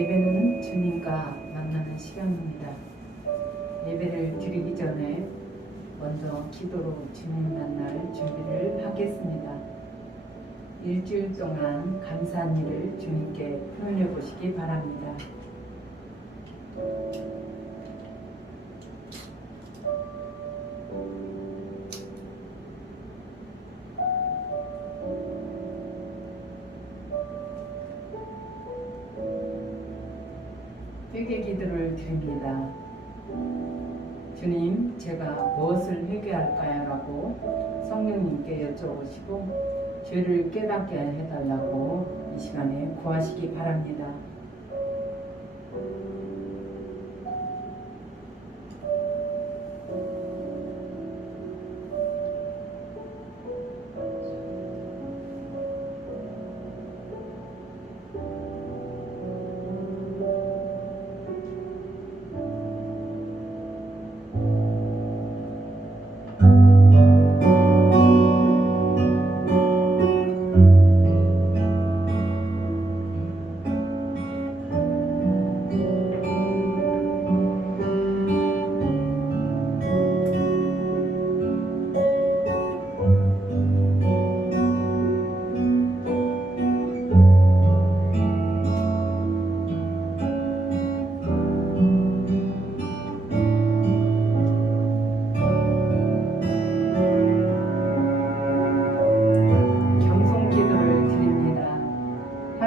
예배는 주님과 만나는 시간입니다. 예배를 드리기 전에 먼저 기도로 주님 만날 준비를 하겠습니다. 일주일 동안 감사한 일을 주님께 표현해 보시기 바랍니다. 회개 기도를 드립니다. 주님, 제가 무엇을 회개할까요? 라고 성령님께 여쭤보시고 죄를 깨닫게 해달라고 이 시간에 구하시기 바랍니다.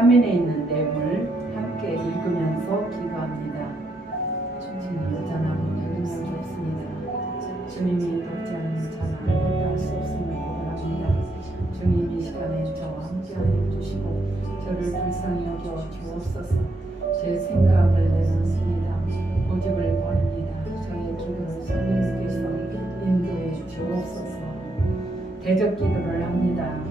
화면에 있는 내용을 함께 읽으면서 기도합니다. 주님이 전하는 능력이 없습니다. 주님이 덮지 않는 자는 해탈 수 없음을 고백합니다. 주님 이 시간에 저와 함께하여 주시고 저를 불쌍히 여겨 주옵소서. 제 생각을 내놓습니다. 고집을 버립니다. 저의 기도를 성령께서 인도해 주옵소서. 대적 기도를 합니다.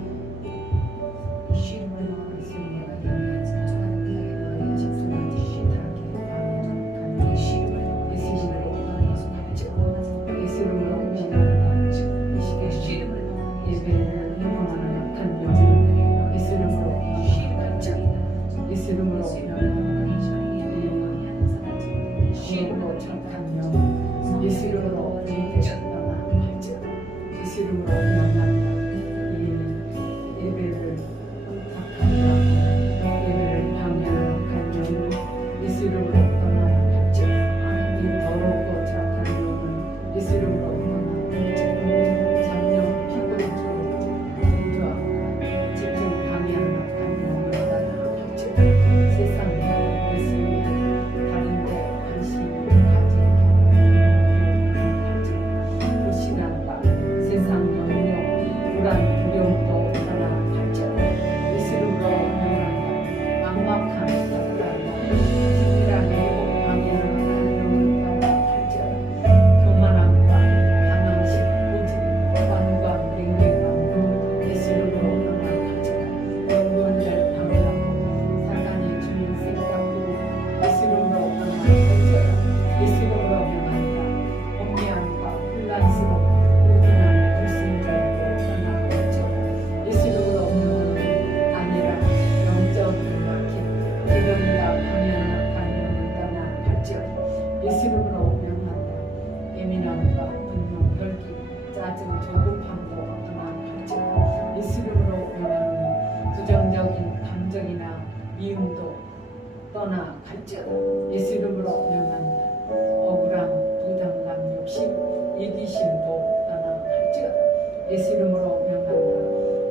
떠나 갈지어다. 예수 이름으로 명한다. 억울함, 부담감, 욕심, 이기심도 떠나 갈지어다. 예수 이름으로 명한다.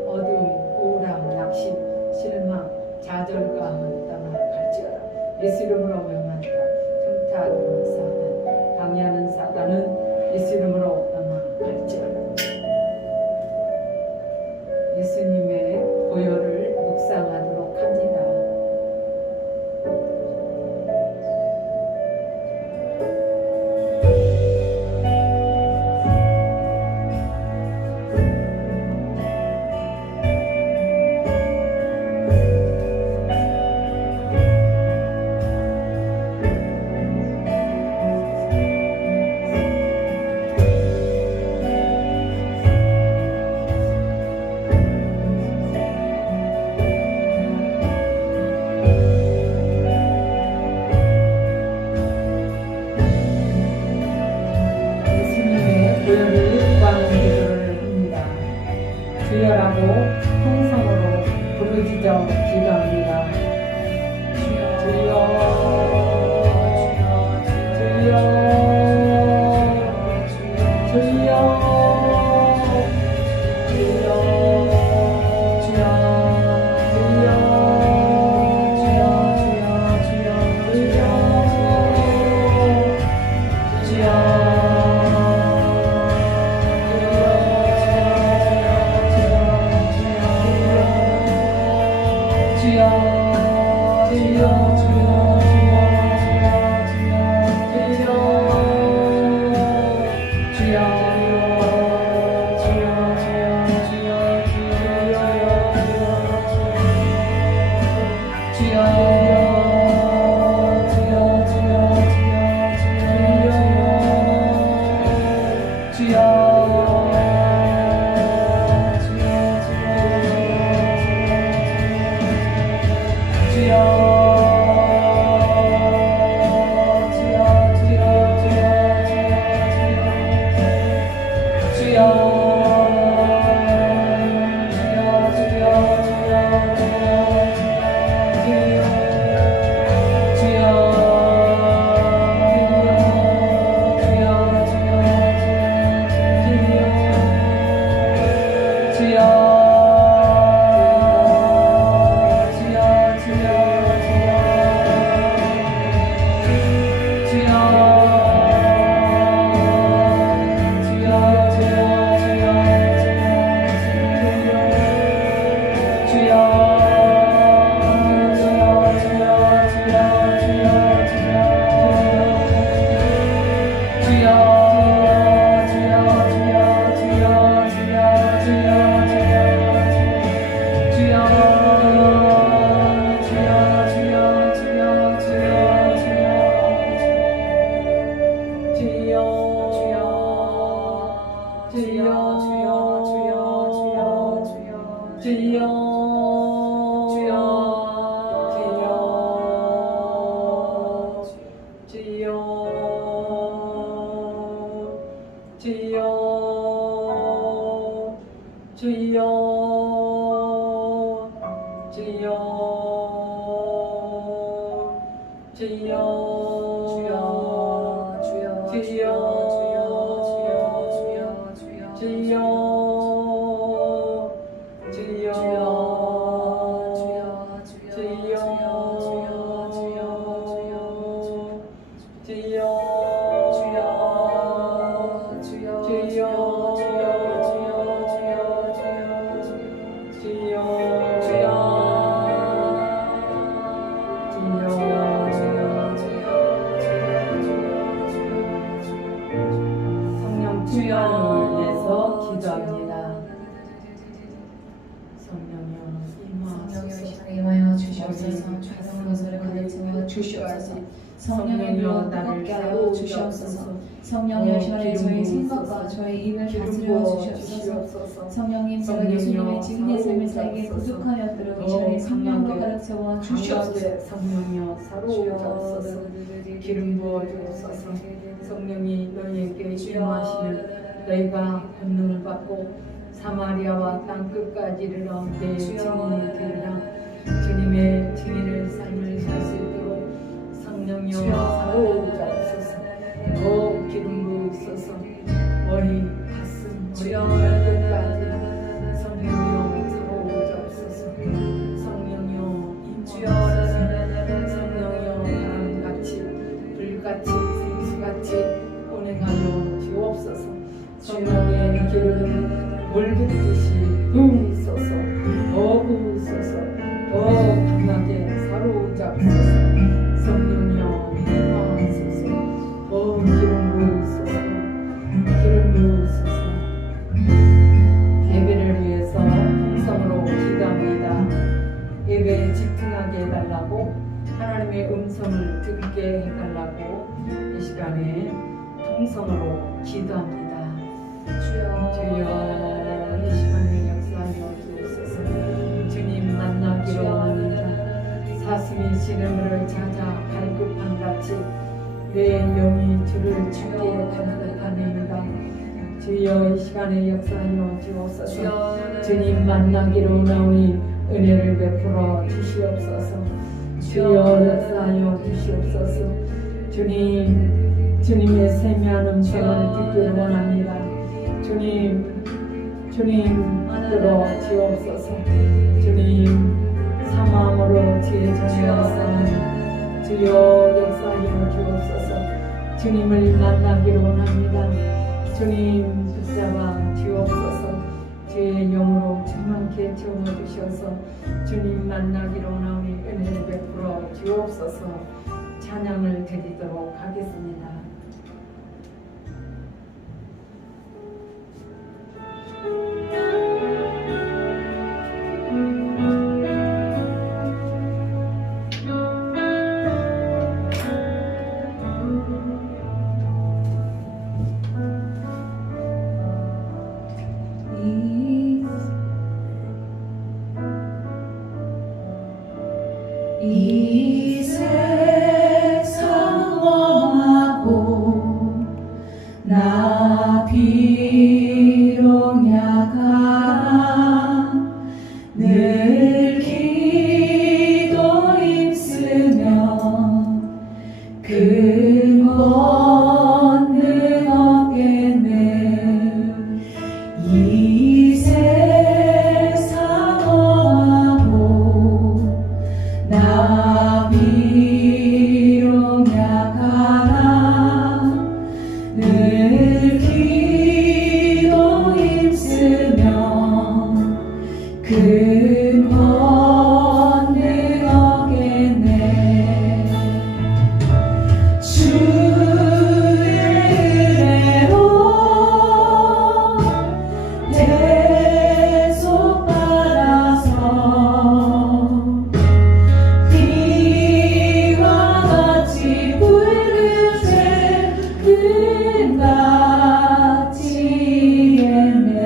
어두움, 우울함, 낙심, 실망, 좌절감은 떠나 갈지어다. 예수 이름으로 명한다. 흉타하는 사단, 방해하는 사단은 예수 이름으로 떠나 갈지어다. 예수님의 보혈을 묵상하도록 합니다. 하고 통성으로 부르짖어 기도합니다. 주여 주여 주여 주여 성령이여 나를 깨워 주시옵소서. 성령이여 저의 생각과 저의 입을 다스려 주시옵소서. 성령님 제가 예수님의 증인의 삶을 살기에 부족하였도록 저의 성령과 가득 채워 주시옵소서. 성령이여 사로잡소서. 기름 부어 주옵소서. 성령이 너희에게 임하시면 너희가 권능을 받고 사마리아와 땅끝까지 이르러 내 증인이 되리라. 주님의 증인의 삶을 살 수 있도록 성령이여 사로잡소서. 더 기름 부으소서. 머리 가슴 머리끝까지 성령이여 사로잡소서. 성령이여 임하소서. 성령이여 바람같이 불같이 생수같이 운행하여 주옵소서. 성령의 기름을 물 붓듯이 부으소서. 더 부으소서. 더 강하게 사로잡소서. 성령이여 임하소서. 더 기름 부으소서. 기름 부으소서. 예배를 위해서 통성으로 기도합니다. 예배에 집중하게 해달라고, 하나님의 음성을 듣게 해달라고 이 시간에 통성으로 기도합니다. 주여 이 시간에 역사하여 주옵소서. 주님 만나기로 합니다. 사슴이 시냇물을 찾아 발급한 같이 내 영이 주를 찾기에 간급하나이다. 주여 이 시간에 역사하여 주옵소서. 주님 만나기로 나오니 은혜를 베풀어 주시옵소서. 주여 역사하여 주시옵소서. 주님의 세미한 음성을 듣기를 원합니다. 주님 들어 주옵소서. 주님 사마음으로 주의 전에 주여 역사하여 주옵소서. 주님을 만나기를 원합니다. 주님 붙잡아 주옵소서. 주의 영으로 충만케 채워주셔서 주님 만나기로 나오니 은혜를 베풀어 주옵소서. 찬양을 드리도록 하겠습니다. 이 세상 험하고 나 비록 약하나 늘 기도 힘쓰며 큰 권능 얻겠네. 이 세상 험하고 나 비록 약하나 늘 기도 힘쓰며 큰 권능 얻겠네. 주의 은혜로 대속받아서 비와 같이 붉은 새끝같이 했네.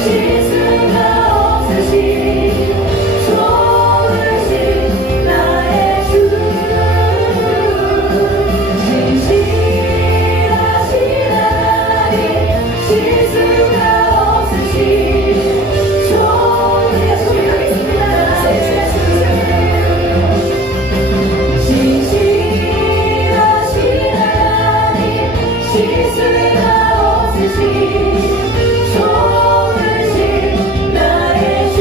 좋으신 나의 주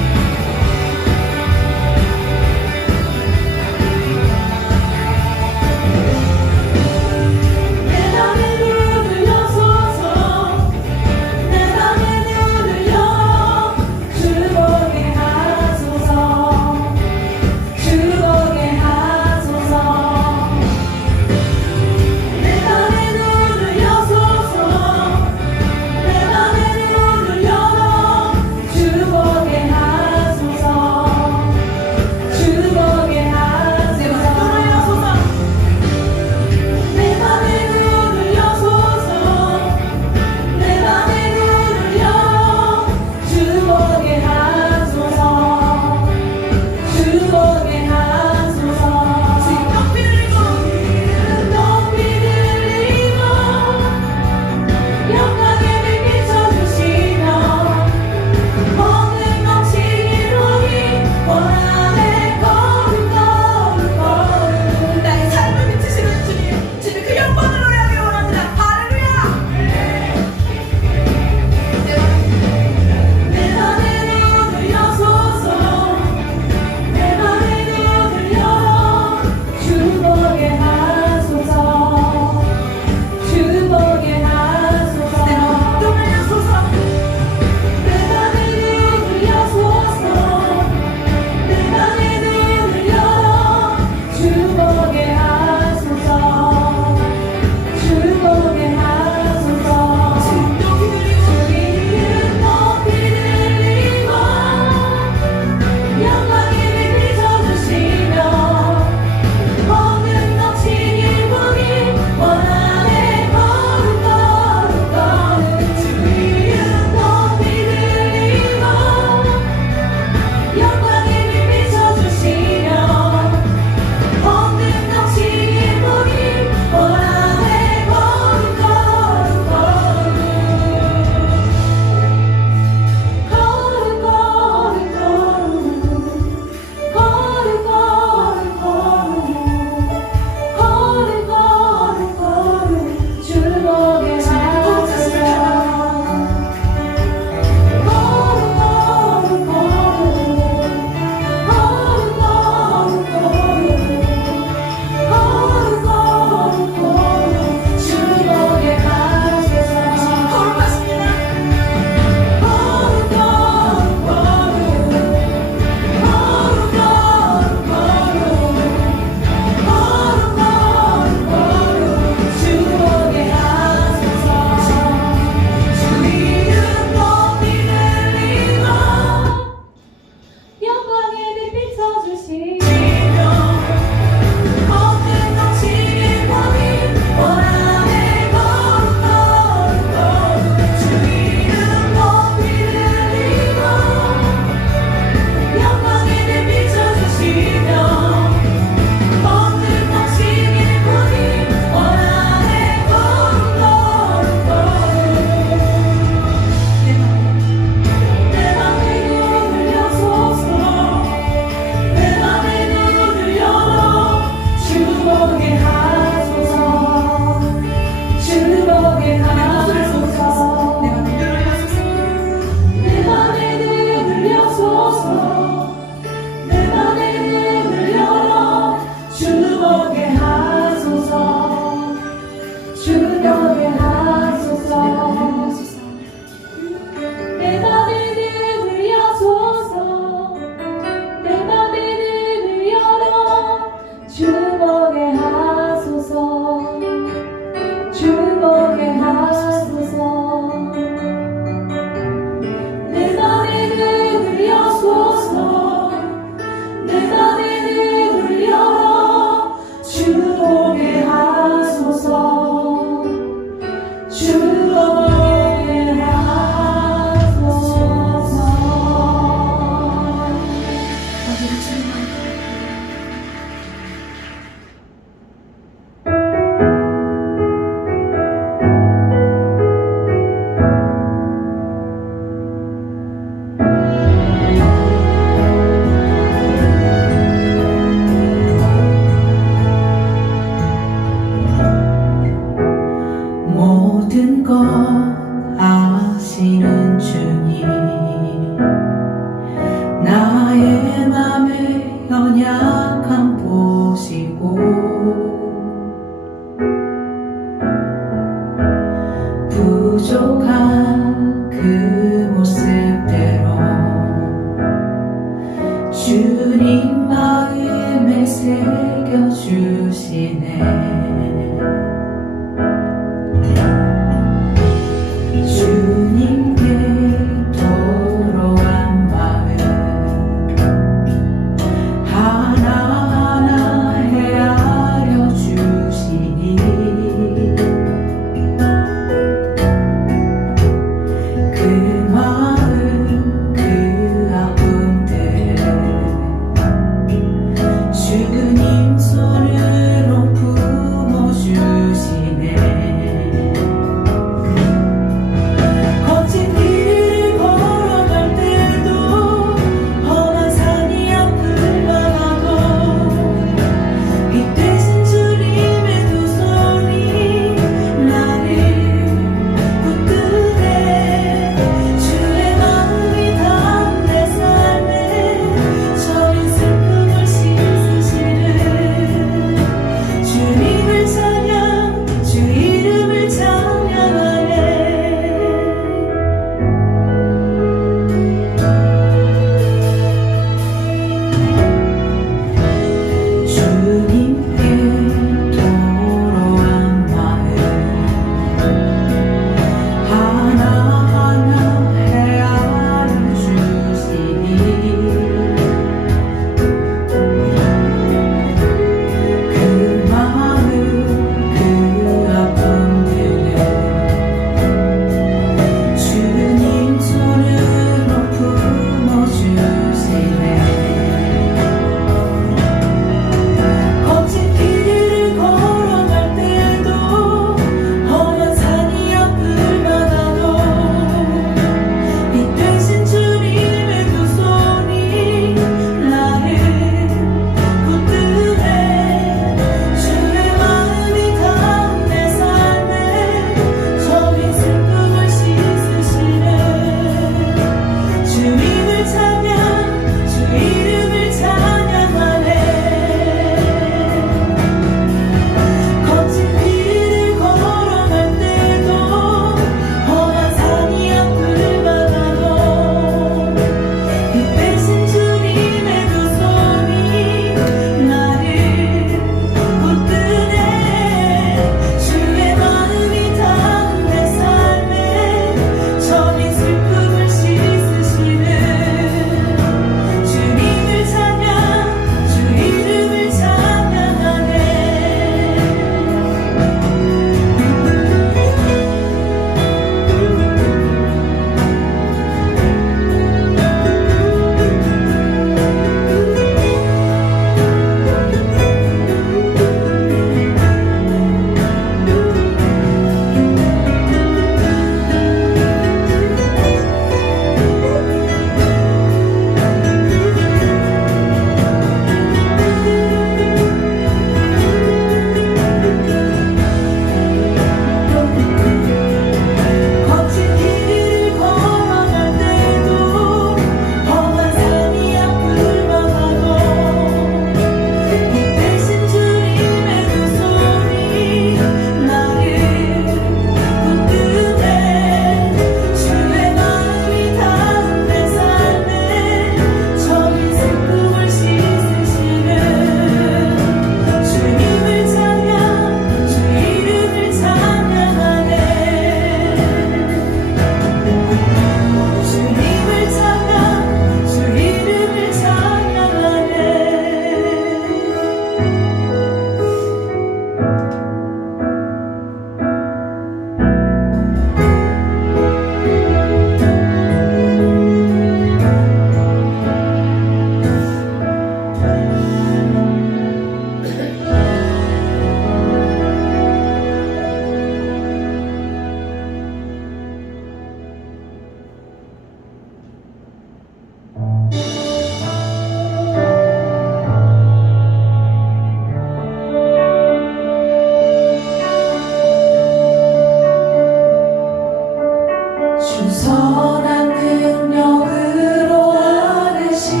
선한 능력으로 안으시네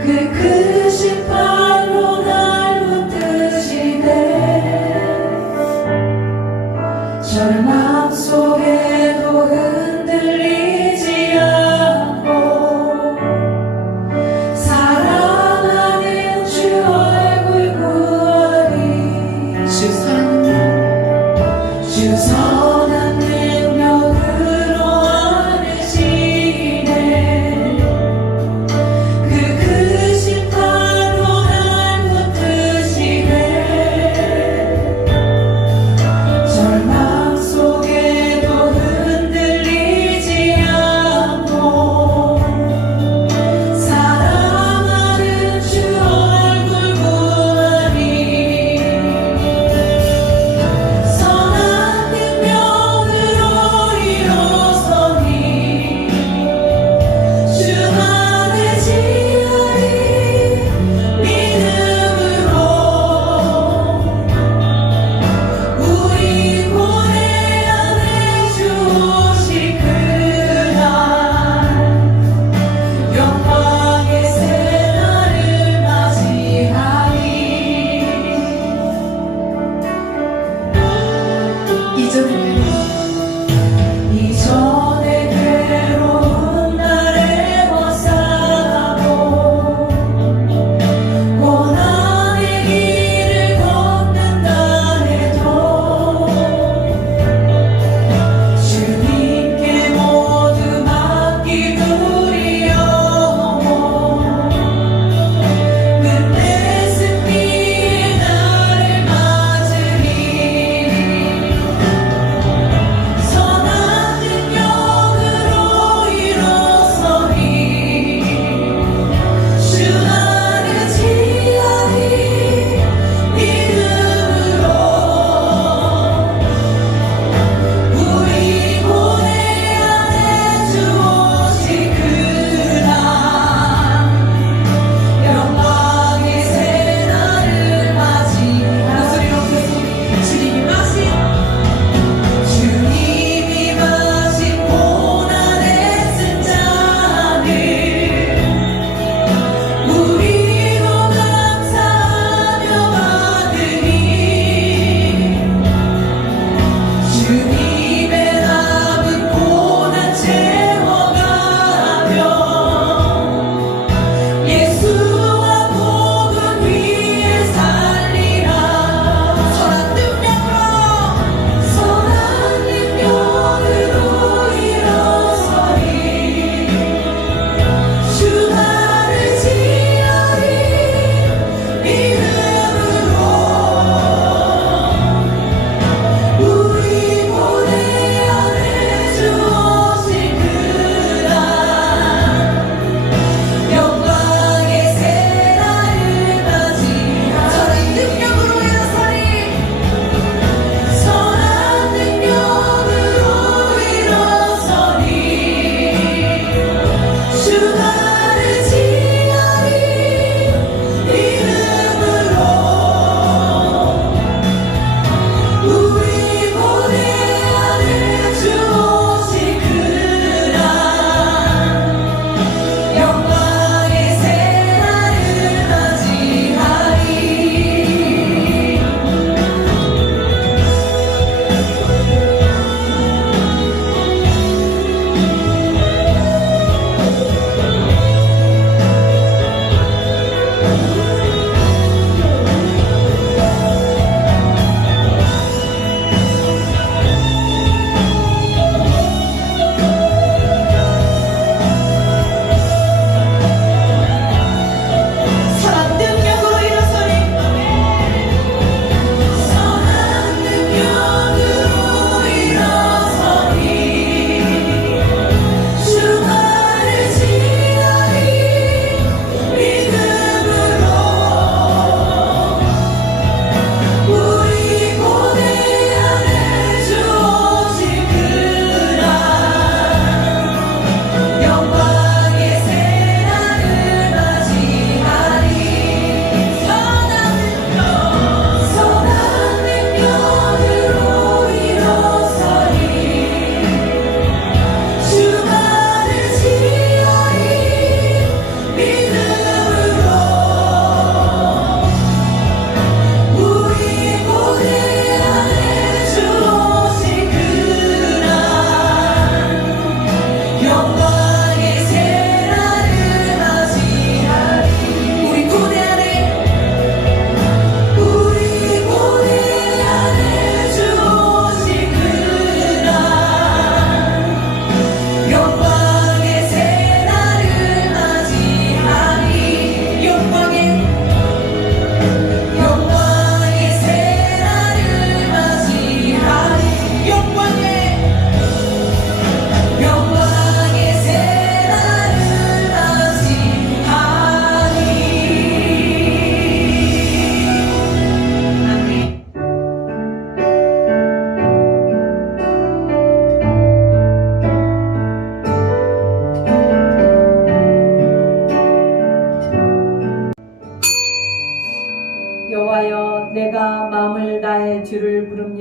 그 크신 팔로 날 붙드시네 절망 속에도 흔들리지 않고 사랑하는 주 얼굴 구하리 주 선한 능력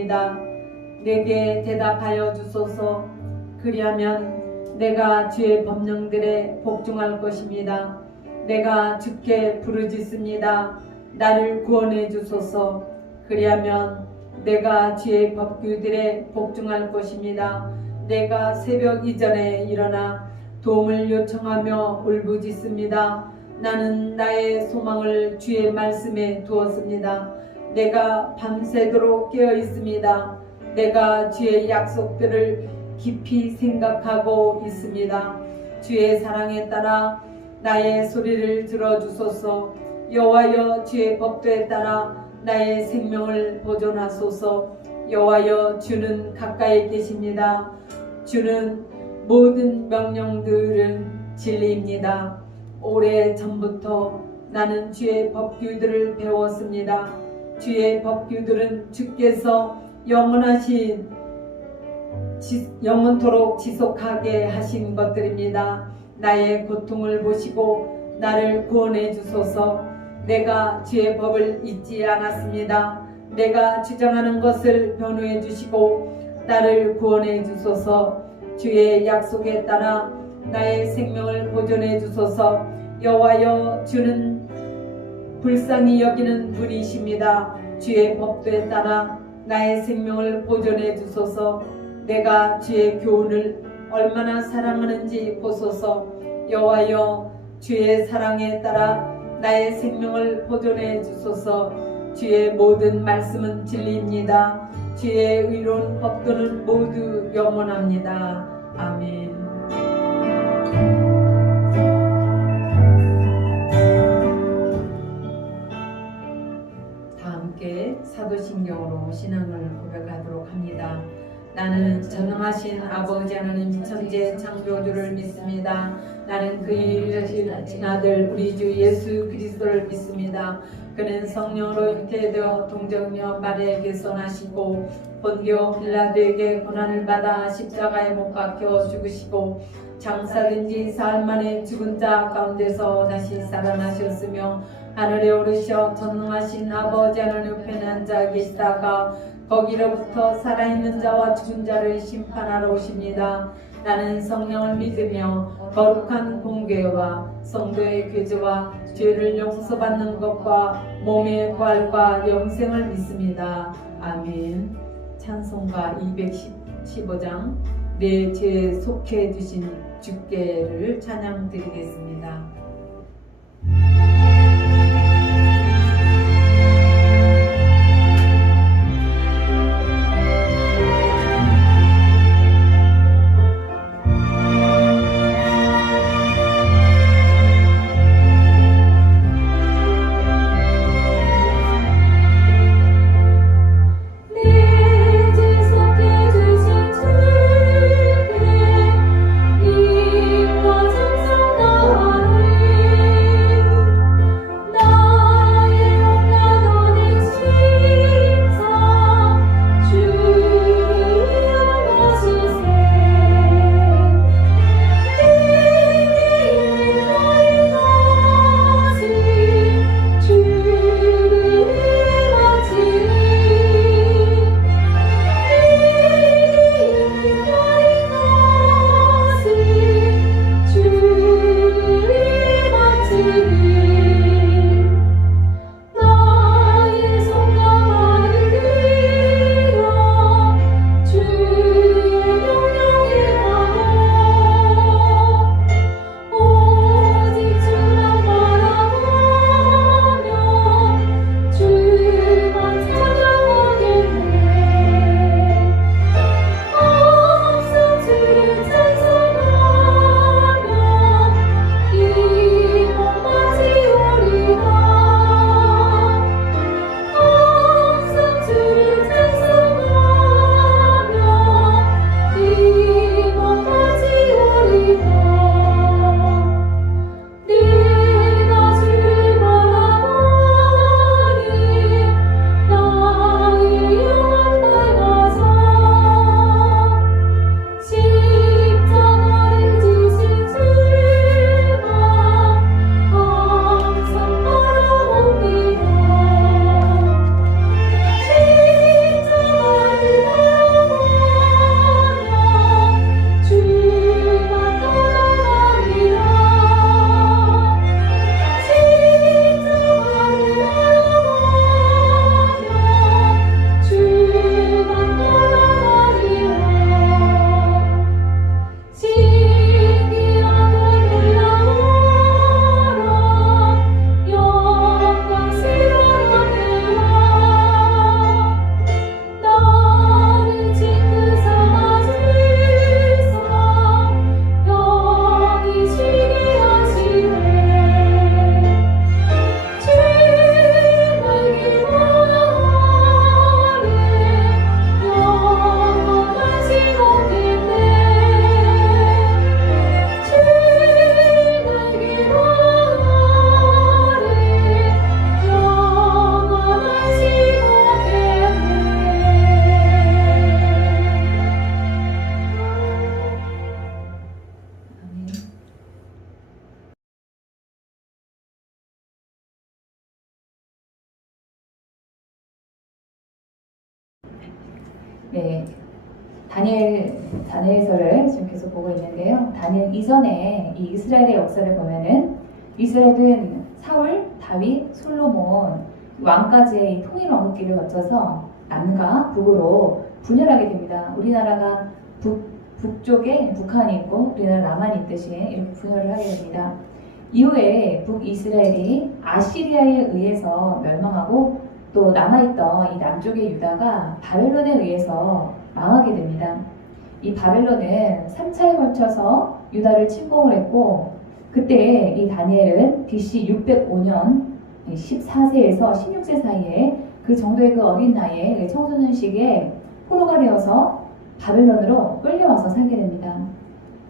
구합니다. 내게 대답하여 주소서. 그리하면 내가 주의 법령들에 복종할 것입니다. 내가 주께 부르짖습니다. 나를 구원해 주소서. 그리하면 내가 주의 법규들에 복종할 것입니다. 내가 새벽 이전에 일어나 도움을 요청하며 울부짖습니다. 나는 나의 소망을 주의 말씀에 두었습니다. 내가 밤새도록 깨어 있습니다. 내가 주의 약속들을 깊이 생각하고 있습니다. 주의 사랑에 따라 나의 소리를 들어주소서. 여호와여, 주의 법도에 따라 나의 생명을 보존하소서. 여호와여, 주는 가까이 계십니다. 주는 모든 명령들은 진리입니다. 오래 전부터 나는 주의 법규들을 배웠습니다. 주의 법규들은 주께서 영원토록 지속하게 하신 것들입니다. 나의 고통을 보시고 나를 구원해 주소서. 내가 주의 법을 잊지 않았습니다. 내가 주장하는 것을 변호해 주시고 나를 구원해 주소서. 주의 약속에 따라 나의 생명을 보존해 주소서. 여호와여, 주는 불쌍히 여기는 분이십니다. 주의 법도에 따라 나의 생명을 보존해 주소서. 내가 주의 교훈을 얼마나 사랑하는지 보소서. 여호와여, 주의 사랑에 따라 나의 생명을 보존해 주소서. 주의 모든 말씀은 진리입니다. 주의 의로운 법도는 모두 영원합니다. 아멘. 다 함께 사도신경으로 신앙을 고백하도록 합니다. 나는 전능하신 아버지 하나님 천재 창조주를 믿습니다. 나는 그의 유일하신 아들 우리 주 예수 그리스도를 믿습니다. 그는 성령으로 잉태되어 동정녀 마리아에게서 나시고 본교 빌라도에게 고난을 받아 십자가에 못 박혀 죽으시고 장사된 지 사흘 만에 죽은 자 가운데서 다시 살아나셨으며 하늘에 오르셔 전능하신 아버지 하나님 옆에 앉아 계시다가 거기로부터 살아있는 자와 죽은 자를 심판하러 오십니다. 나는 성령을 믿으며 거룩한 공교회와 성도의 교제와 죄를 용서받는 것과 몸의 부활과 영생을 믿습니다. 아멘. 찬송가 215장 내 죄에 속해 주신 주께를 찬양드리겠습니다. 내 네, 다니엘서를 지금 계속 보고 있는데요. 다니엘 이전에 이 이스라엘의 역사를 보면은 이스라엘은 사울, 다윗, 솔로몬 왕까지의 이 통일 왕국기를 거쳐서 남과 북으로 분열하게 됩니다. 우리나라가 북쪽에 북한이 있고 우리나라 남한이 있듯이 이렇게 분열을 하게 됩니다. 이후에 북이스라엘이 아시리아에 의해서 멸망하고 또 남아있던 이 남쪽의 유다가 바벨론에 의해서 망하게 됩니다. 이 바벨론은 3차에 걸쳐서 유다를 침공을 했고 그때 이 다니엘은 BC 605년 14세에서 16세 사이에 그 정도의 그 어린 나이에 청소년 시기에 포로가 되어서 바벨론으로 끌려와서 살게 됩니다.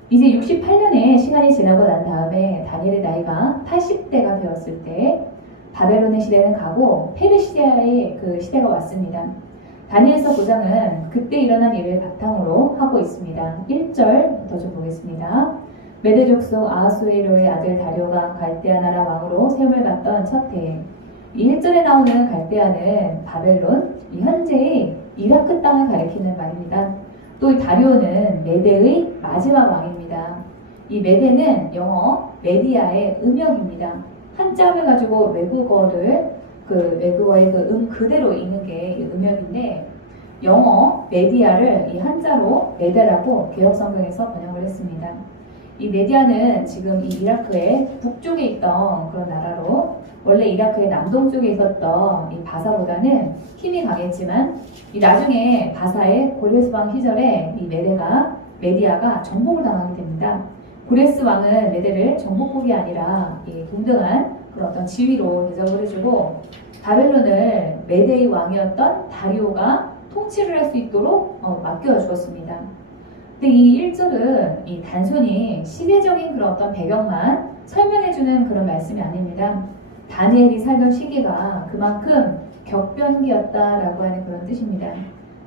이제 68년의 시간이 지나고 난 다음에 다니엘의 나이가 80대가 되었을 때 바벨론의 시대는 가고 페르시아의 그 시대가 왔습니다. 다니엘서 9장은 그때 일어난 일을 바탕으로 하고 있습니다. 1절부터 좀 보겠습니다. 메대 족속 아하수에로의 아들 다리오가 갈대아 나라 왕으로 세움을 받던 첫 해에 이 1절에 나오는 갈대아는 바벨론, 이 현재의 이라크 땅을 가리키는 말입니다. 또 이 다리오는 메대의 마지막 왕입니다. 이 메대는 영어 메디아의 음역입니다. 한자음을 가지고 외국어의 그 그대로 읽는 게 음역인데 영어 메디아를 이 한자로 메대라고 개혁성경에서 번역을 했습니다. 이 메디아는 지금 이 이라크의 북쪽에 있던 그런 나라로 원래 이라크의 남동쪽에 있었던 이 바사보다는 힘이 강했지만 이 나중에 바사의 고레스 왕 시절에 이 메디아가 정복을 당하게 됩니다. 고레스 왕은 메대를 정복국이 아니라 이 동등한 그런 어떤 지위로 대접을 해주고 바벨론을 메대의 왕이었던 다리오가 통치를 할 수 있도록 맡겨 주었습니다. 근데 이 1절은 이 단순히 시대적인 그런 어떤 배경만 설명해주는 그런 말씀이 아닙니다. 다니엘이 살던 시기가 그만큼 격변기였다라고 하는 그런 뜻입니다.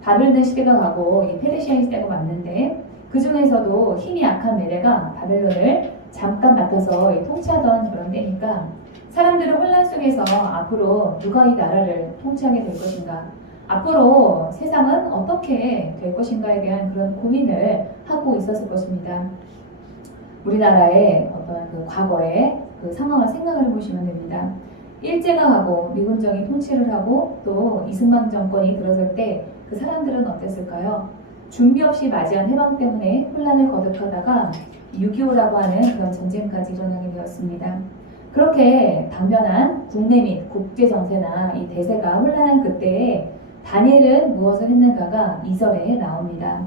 바벨론 시대가 가고 이 페르시아 시대가 왔는데 그 중에서도 힘이 약한 메대가 바벨론을 잠깐 맡아서 통치하던 그런 때니까 사람들은 혼란 속에서 앞으로 누가 이 나라를 통치하게 될 것인가, 앞으로 세상은 어떻게 될 것인가에 대한 그런 고민을 하고 있었을 것입니다. 우리나라의 어떤 그 과거의 그 상황을 생각을 해보시면 됩니다. 일제가 가고 미군정이 통치를 하고 또 이승만 정권이 들어설 때 그 사람들은 어땠을까요? 준비 없이 맞이한 해방 때문에 혼란을 거듭하다가 6.25라고 하는 그런 전쟁까지 일어나게 되었습니다. 그렇게 당면한 국내 및 국제 정세나 이 대세가 혼란한 그때에 다니엘은 무엇을 했는가가 2절에 나옵니다.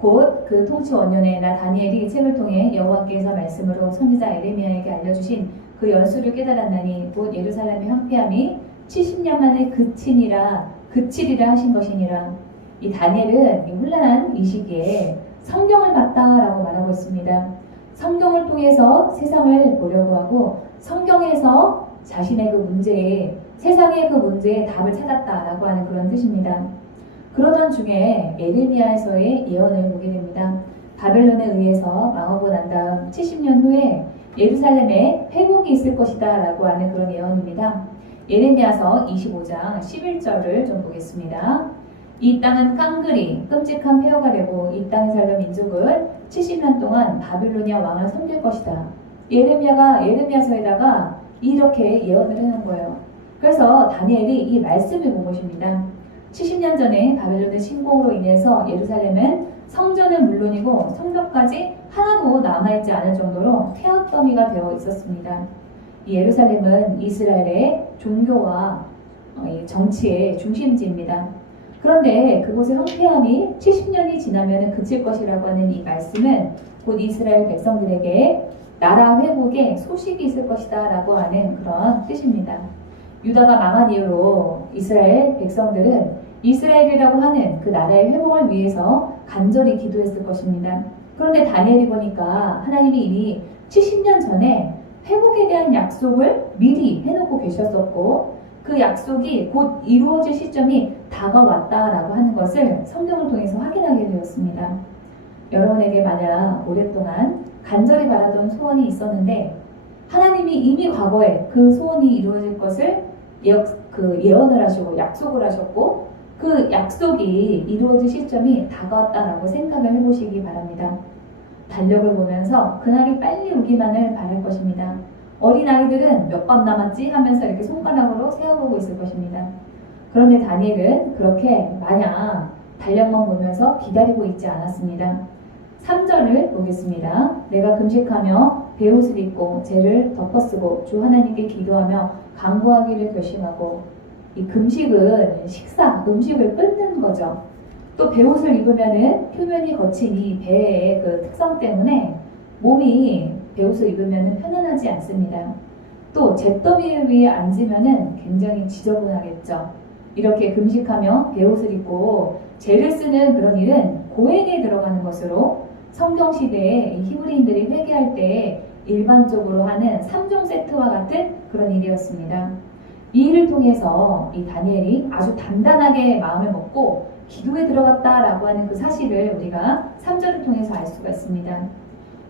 곧 그 통치 원년에 나 다니엘이 책을 통해 여호와께서 말씀으로 선지자 에레미야에게 알려주신 그 연수를 깨달았나니 곧 예루살렘의 황폐함이 70년 만에 그치리라 하신 것이니라. 이 다니엘은 이 혼란한 이 시기에 성경을 봤다라고 말하고 있습니다. 성경을 통해서 세상을 보려고 하고 성경에서 자신의 그 문제에 세상의 그 문제에 답을 찾았다라고 하는 그런 뜻입니다. 그러던 중에 에레미야에서의 예언을 보게 됩니다. 바벨론에 의해서 망하고 난 다음 70년 후에 예루살렘에 회복이 있을 것이다 라고 하는 그런 예언입니다. 예레미야서 25장 11절을 좀 보겠습니다. 이 땅은 깡그리 끔찍한 폐허가 되고 이 땅에 살던 민족은 70년 동안 바빌로니아 왕을 섬길 것이다. 예레미야가 예레미야서에다가 이렇게 예언을 해놓은 거예요. 그래서 다니엘이 이 말씀을 본 것입니다. 70년 전에 바벨론의 침공으로 인해서 예루살렘은 성전은 물론이고 성벽까지 하나도 남아있지 않을 정도로 폐허더미가 되어 있었습니다. 이 예루살렘은 이스라엘의 종교와 정치의 중심지입니다. 그런데 그곳의 황폐함이 70년이 지나면 그칠 것이라고 하는 이 말씀은 곧 이스라엘 백성들에게 나라 회복의 소식이 있을 것이다 라고 하는 그런 뜻입니다. 유다가 망한 이후로 이스라엘 백성들은 이스라엘이라고 하는 그 나라의 회복을 위해서 간절히 기도했을 것입니다. 그런데 다니엘이 보니까 하나님이 이미 70년 전에 회복에 대한 약속을 미리 해놓고 계셨었고 그 약속이 곧 이루어질 시점이 다가왔다라고 하는 것을 성경을 통해서 확인하게 되었습니다. 여러분에게 만약 오랫동안 간절히 바라던 소원이 있었는데 하나님이 이미 과거에 그 소원이 이루어질 것을 예언을 하시고 약속을 하셨고 그 약속이 이루어질 시점이 다가왔다라고 생각을 해보시기 바랍니다. 달력을 보면서 그날이 빨리 오기만을 바랄 것입니다. 어린아이들은 몇 밤 남았지 하면서 이렇게 손가락으로 세어보고 있을 것입니다. 그런데 다니엘은 그렇게 마냥 달력만 보면서 기다리고 있지 않았습니다. 3절을 보겠습니다. 내가 금식하며 베옷을 입고 죄를 덮어쓰고 주 하나님께 기도하며 간구하기를 결심하고, 이 금식은 식사, 음식을 끊는 거죠. 또 베옷을 입으면은 표면이 거친 이 배의 그 특성 때문에 몸이 베옷을 입으면은 편안하지 않습니다. 또 잿더미 위에 앉으면은 굉장히 지저분하겠죠. 이렇게 금식하며 베옷을 입고 죄를 쓰는 그런 일은 고행에 들어가는 것으로 성경 시대에 히브리인들이 회개할 때 일반적으로 하는 3종 세트와 같은 그런 일이었습니다. 이 일을 통해서 이 다니엘이 아주 단단하게 마음을 먹고 기도에 들어갔다라고 하는 그 사실을 우리가 3절을 통해서 알 수가 있습니다.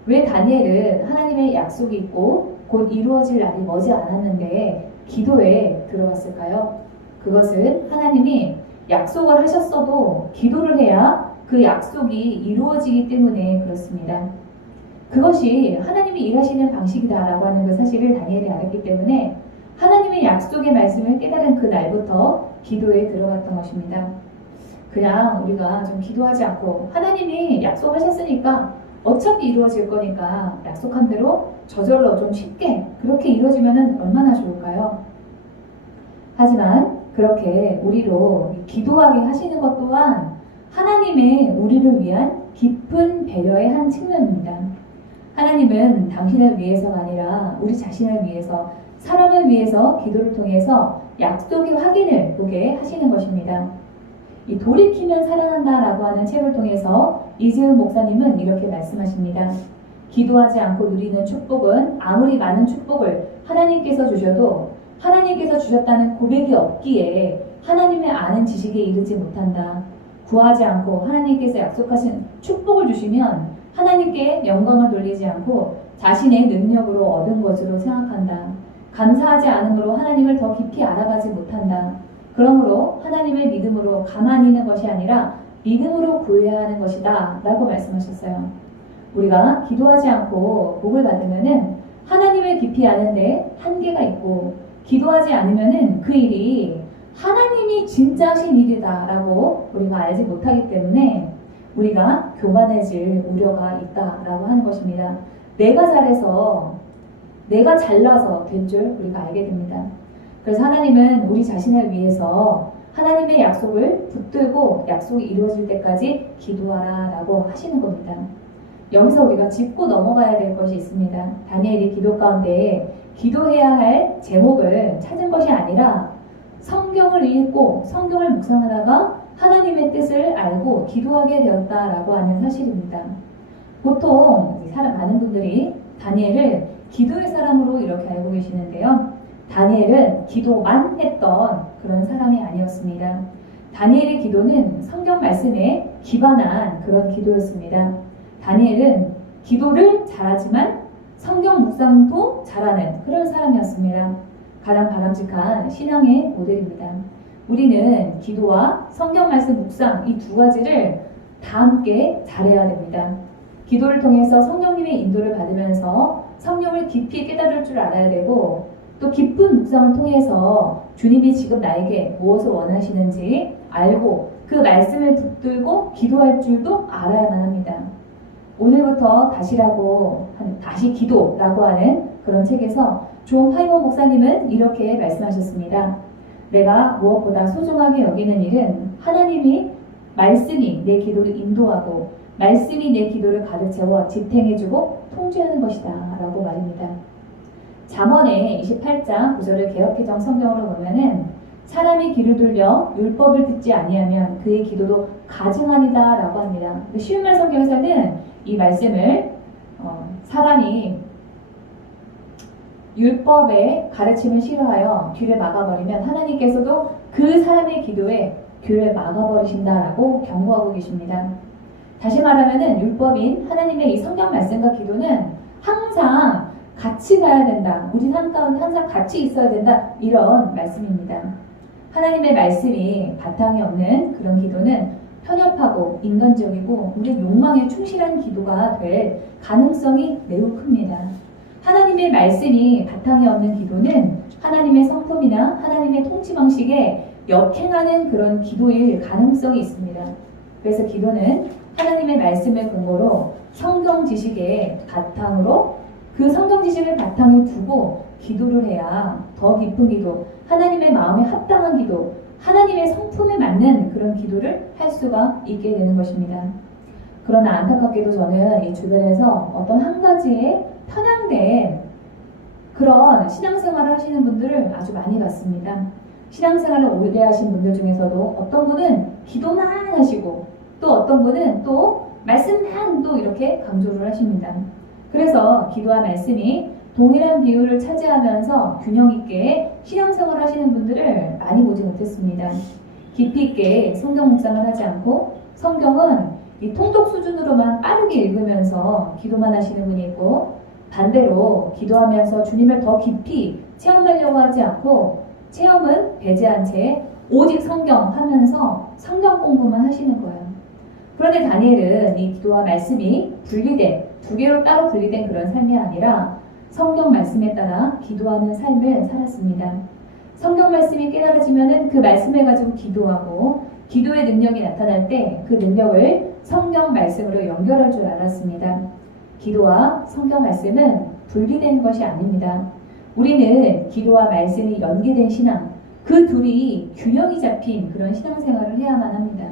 왜 다니엘은 하나님의 약속이 있고 곧 이루어질 날이 머지 않았는데 기도에 들어갔을까요? 그것은 하나님이 약속을 하셨어도 기도를 해야 그 약속이 이루어지기 때문에 그렇습니다. 그것이 하나님이 일하시는 방식이다라고 하는 그 사실을 다니엘이 알았기 때문에 하나님의 약속의 말씀을 깨달은 그 날부터 기도에 들어갔던 것입니다. 그냥 우리가 좀 기도하지 않고 하나님이 약속하셨으니까 어차피 이루어질 거니까 약속한 대로 저절로 좀 쉽게 그렇게 이루어지면 얼마나 좋을까요? 하지만 그렇게 우리로 기도하게 하시는 것 또한 하나님의 우리를 위한 깊은 배려의 한 측면입니다. 하나님은 당신을 위해서가 아니라 우리 자신을 위해서, 사람을 위해서 기도를 통해서 약속의 확인을 보게 하시는 것입니다. 이 돌이키면 살아난다라고 하는 책을 통해서 이재훈 목사님은 이렇게 말씀하십니다. 기도하지 않고 누리는 축복은 아무리 많은 축복을 하나님께서 주셔도 하나님께서 주셨다는 고백이 없기에 하나님의 아는 지식에 이르지 못한다. 구하지 않고 하나님께서 약속하신 축복을 주시면 하나님께 영광을 돌리지 않고 자신의 능력으로 얻은 것으로 생각한다. 감사하지 않음으로 하나님을 더 깊이 알아가지 못한다. 그러므로 하나님의 믿음으로 가만히 있는 것이 아니라 믿음으로 구해야 하는 것이다 라고 말씀하셨어요. 우리가 기도하지 않고 복을 받으면은 하나님을 깊이 아는데 한계가 있고, 기도하지 않으면은 그 일이 하나님이 진짜 하신 일이다 라고 우리가 알지 못하기 때문에 우리가 교만해질 우려가 있다라고 하는 것입니다. 내가 잘해서, 내가 잘나서 된 줄 우리가 알게 됩니다. 그래서 하나님은 우리 자신을 위해서 하나님의 약속을 붙들고 약속이 이루어질 때까지 기도하라 라고 하시는 겁니다. 여기서 우리가 짚고 넘어가야 될 것이 있습니다. 다니엘이 기도 가운데 기도해야 할 제목을 찾은 것이 아니라 성경을 읽고 성경을 묵상하다가 하나님의 뜻을 알고 기도하게 되었다라고 하는 사실입니다. 보통 많은 분들이 다니엘을 기도의 사람으로 이렇게 알고 계시는데요. 다니엘은 기도만 했던 그런 사람이 아니었습니다. 다니엘의 기도는 성경 말씀에 기반한 그런 기도였습니다. 다니엘은 기도를 잘하지만 성경 묵상도 잘하는 그런 사람이었습니다. 가장 바람직한 신앙의 모델입니다. 우리는 기도와 성경 말씀 묵상 이 두 가지를 다 함께 잘해야 됩니다. 기도를 통해서 성령님의 인도를 받으면서 성령을 깊이 깨달을 줄 알아야 되고, 또 깊은 묵상을 통해서 주님이 지금 나에게 무엇을 원하시는지 알고 그 말씀을 붙들고 기도할 줄도 알아야만 합니다. 오늘부터 다시 기도라고 하는 그런 책에서 존 파이머 목사님은 이렇게 말씀하셨습니다. 내가 무엇보다 소중하게 여기는 일은 하나님이 말씀이 내 기도를 인도하고 말씀이 내 기도를 가득 채워 지탱해주고 통제하는 것이다 라고 말입니다. 잠언의 28장 9절을 개역개정 성경으로 보면은 사람이 귀를 돌려 율법을 듣지 아니하면 그의 기도도 가증하니라 라고 합니다. 쉬운 말 성경에서는 이 말씀을 사람이 율법의 가르침을 싫어하여 귀를 막아버리면 하나님께서도 그 사람의 기도에 귀를 막아버리신다라고 경고하고 계십니다. 다시 말하면은 율법인 하나님의 이 성경 말씀과 기도는 항상 같이 가야 된다. 우리 삶 가운데 항상 같이 있어야 된다. 이런 말씀입니다. 하나님의 말씀이 바탕이 없는 그런 기도는 편협하고 인간적이고 우리 욕망에 충실한 기도가 될 가능성이 매우 큽니다. 하나님의 말씀이 바탕이 없는 기도는 하나님의 성품이나 하나님의 통치 방식에 역행하는 그런 기도일 가능성이 있습니다. 그래서 기도는 하나님의 말씀을 근거로 성경 지식의 바탕으로 그 성경 지식을 바탕에 두고 기도를 해야 더 깊은 기도, 하나님의 마음에 합당한 기도, 하나님의 성품에 맞는 그런 기도를 할 수가 있게 되는 것입니다. 그러나 안타깝게도 저는 이 주변에서 어떤 한 가지에 편향된 그런 신앙생활을 하시는 분들을 아주 많이 봤습니다. 신앙생활을 오래 하신 분들 중에서도 어떤 분은 기도만 하시고 또 어떤 분은 또 말씀만 또 이렇게 강조를 하십니다. 그래서 기도와 말씀이 동일한 비율을 차지하면서 균형 있게 신앙생활을 하시는 분들을 많이 보지 못했습니다. 깊이 있게 성경 묵상을 하지 않고 성경은 이 통독 수준으로만 빠르게 읽으면서 기도만 하시는 분이 있고 반대로 기도하면서 주님을 더 깊이 체험하려고 하지 않고 체험은 배제한 채 오직 성경 하면서 성경 공부만 하시는 거예요. 그런데 다니엘은 이 기도와 말씀이 분리된 두 개로 따로 분리된 그런 삶이 아니라 성경 말씀에 따라 기도하는 삶을 살았습니다. 성경 말씀이 깨달아지면은 그 말씀을 가지고 기도하고 기도의 능력이 나타날 때 그 능력을 성경 말씀으로 연결할 줄 알았습니다. 기도와 성경 말씀은 분리된 것이 아닙니다. 우리는 기도와 말씀이 연계된 신앙, 그 둘이 균형이 잡힌 그런 신앙생활을 해야만 합니다.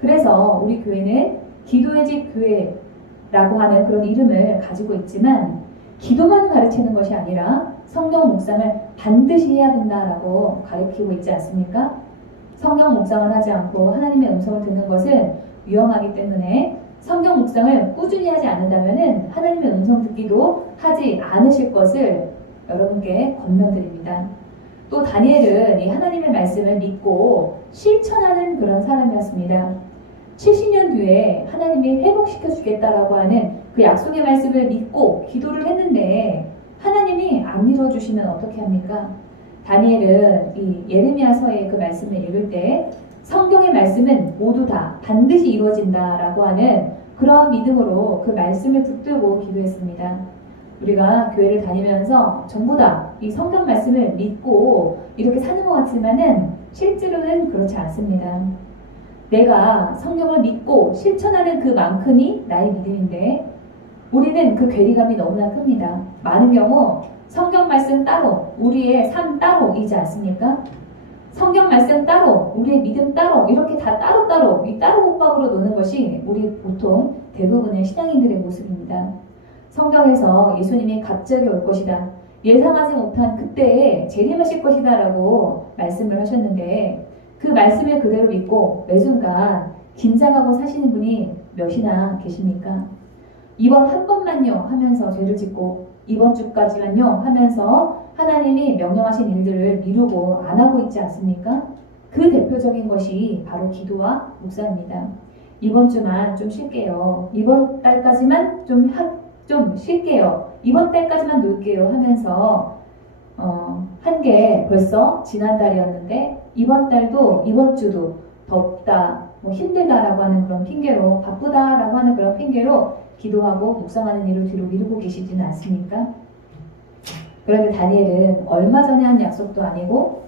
그래서 우리 교회는 기도의 집 교회라고 하는 그런 이름을 가지고 있지만 기도만 가르치는 것이 아니라 성경 묵상을 반드시 해야 된다라고 가르치고 있지 않습니까? 성경 묵상을 하지 않고 하나님의 음성을 듣는 것은 위험하기 때문에 성경 묵상을 꾸준히 하지 않는다면 하나님의 음성 듣기도 하지 않으실 것을 여러분께 권면드립니다. 또 다니엘은 이 하나님의 말씀을 믿고 실천하는 그런 사람이었습니다. 70년 뒤에 하나님이 회복시켜 주겠다라고 하는 그 약속의 말씀을 믿고 기도를 했는데 하나님이 안 이루어주시면 어떻게 합니까? 다니엘은 이 예레미야서의 그 말씀을 읽을 때 성경의 말씀은 모두 다 반드시 이루어진다라고 하는 그런 믿음으로 그 말씀을 붙들고 기도했습니다. 우리가 교회를 다니면서 전부 다 이 성경 말씀을 믿고 이렇게 사는 것 같지만은 실제로는 그렇지 않습니다. 내가 성경을 믿고 실천하는 그만큼이 나의 믿음인데 우리는 그 괴리감이 너무나 큽니다. 많은 경우 성경 말씀 따로, 우리의 삶 따로이지 않습니까? 성경 말씀 따로, 우리의 믿음 따로 이렇게 다 따로따로 이 따로 못박으로 노는 것이 우리 보통 대부분의 신앙인들의 모습입니다. 성경에서 예수님이 갑자기 올 것이다. 예상하지 못한 그때에 재림하실 것이다 라고 말씀을 하셨는데 그 말씀을 그대로 믿고 매 순간 긴장하고 사시는 분이 몇이나 계십니까? 이번 한 번만요 하면서 죄를 짓고 이번 주까지만요 하면서 하나님이 명령하신 일들을 미루고 안 하고 있지 않습니까? 그 대표적인 것이 바로 기도와 묵상입니다. 이번 주만 좀 쉴게요. 이번 달까지만 좀 쉴게요. 이번 달까지만 놀게요 하면서 한 게 벌써 지난달이었는데 이번 달도 이번 주도 덥다, 뭐 힘들다라고 하는 그런 핑계로 바쁘다라고 하는 그런 핑계로 기도하고 묵상하는 일을 뒤로 미루고 계시지는 않습니까? 그런데 다니엘은 얼마 전에 한 약속도 아니고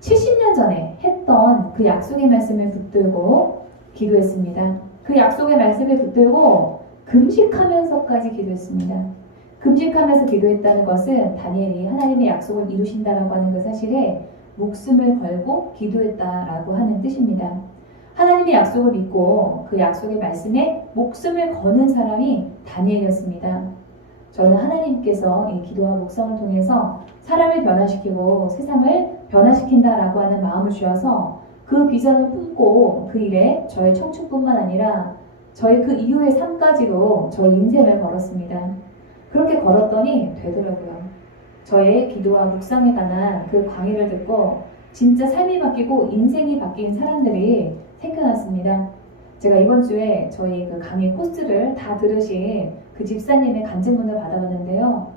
70년 전에 했던 그 약속의 말씀을 붙들고 기도했습니다. 그 약속의 말씀을 붙들고 금식하면서까지 기도했습니다. 금식하면서 기도했다는 것은 다니엘이 하나님의 약속을 이루신다라고 하는 그 사실에 목숨을 걸고 기도했다라고 하는 뜻입니다. 하나님의 약속을 믿고 그 약속의 말씀에 목숨을 거는 사람이 다니엘이었습니다. 저는 하나님께서 이 기도와 묵상을 통해서 사람을 변화시키고 세상을 변화시킨다라고 하는 마음을 주셔서 그 비전을 품고 그 일에 저의 청춘뿐만 아니라 저의 그 이후의 삶까지도 저의 인생을 걸었습니다. 그렇게 걸었더니 되더라고요. 저의 기도와 묵상에 관한 그 강의를 듣고 진짜 삶이 바뀌고 인생이 바뀐 사람들이 생겨났습니다. 제가 이번 주에 저희 그 강의 코스를 다 들으신 그 집사님의 간증문을 받아봤는데요.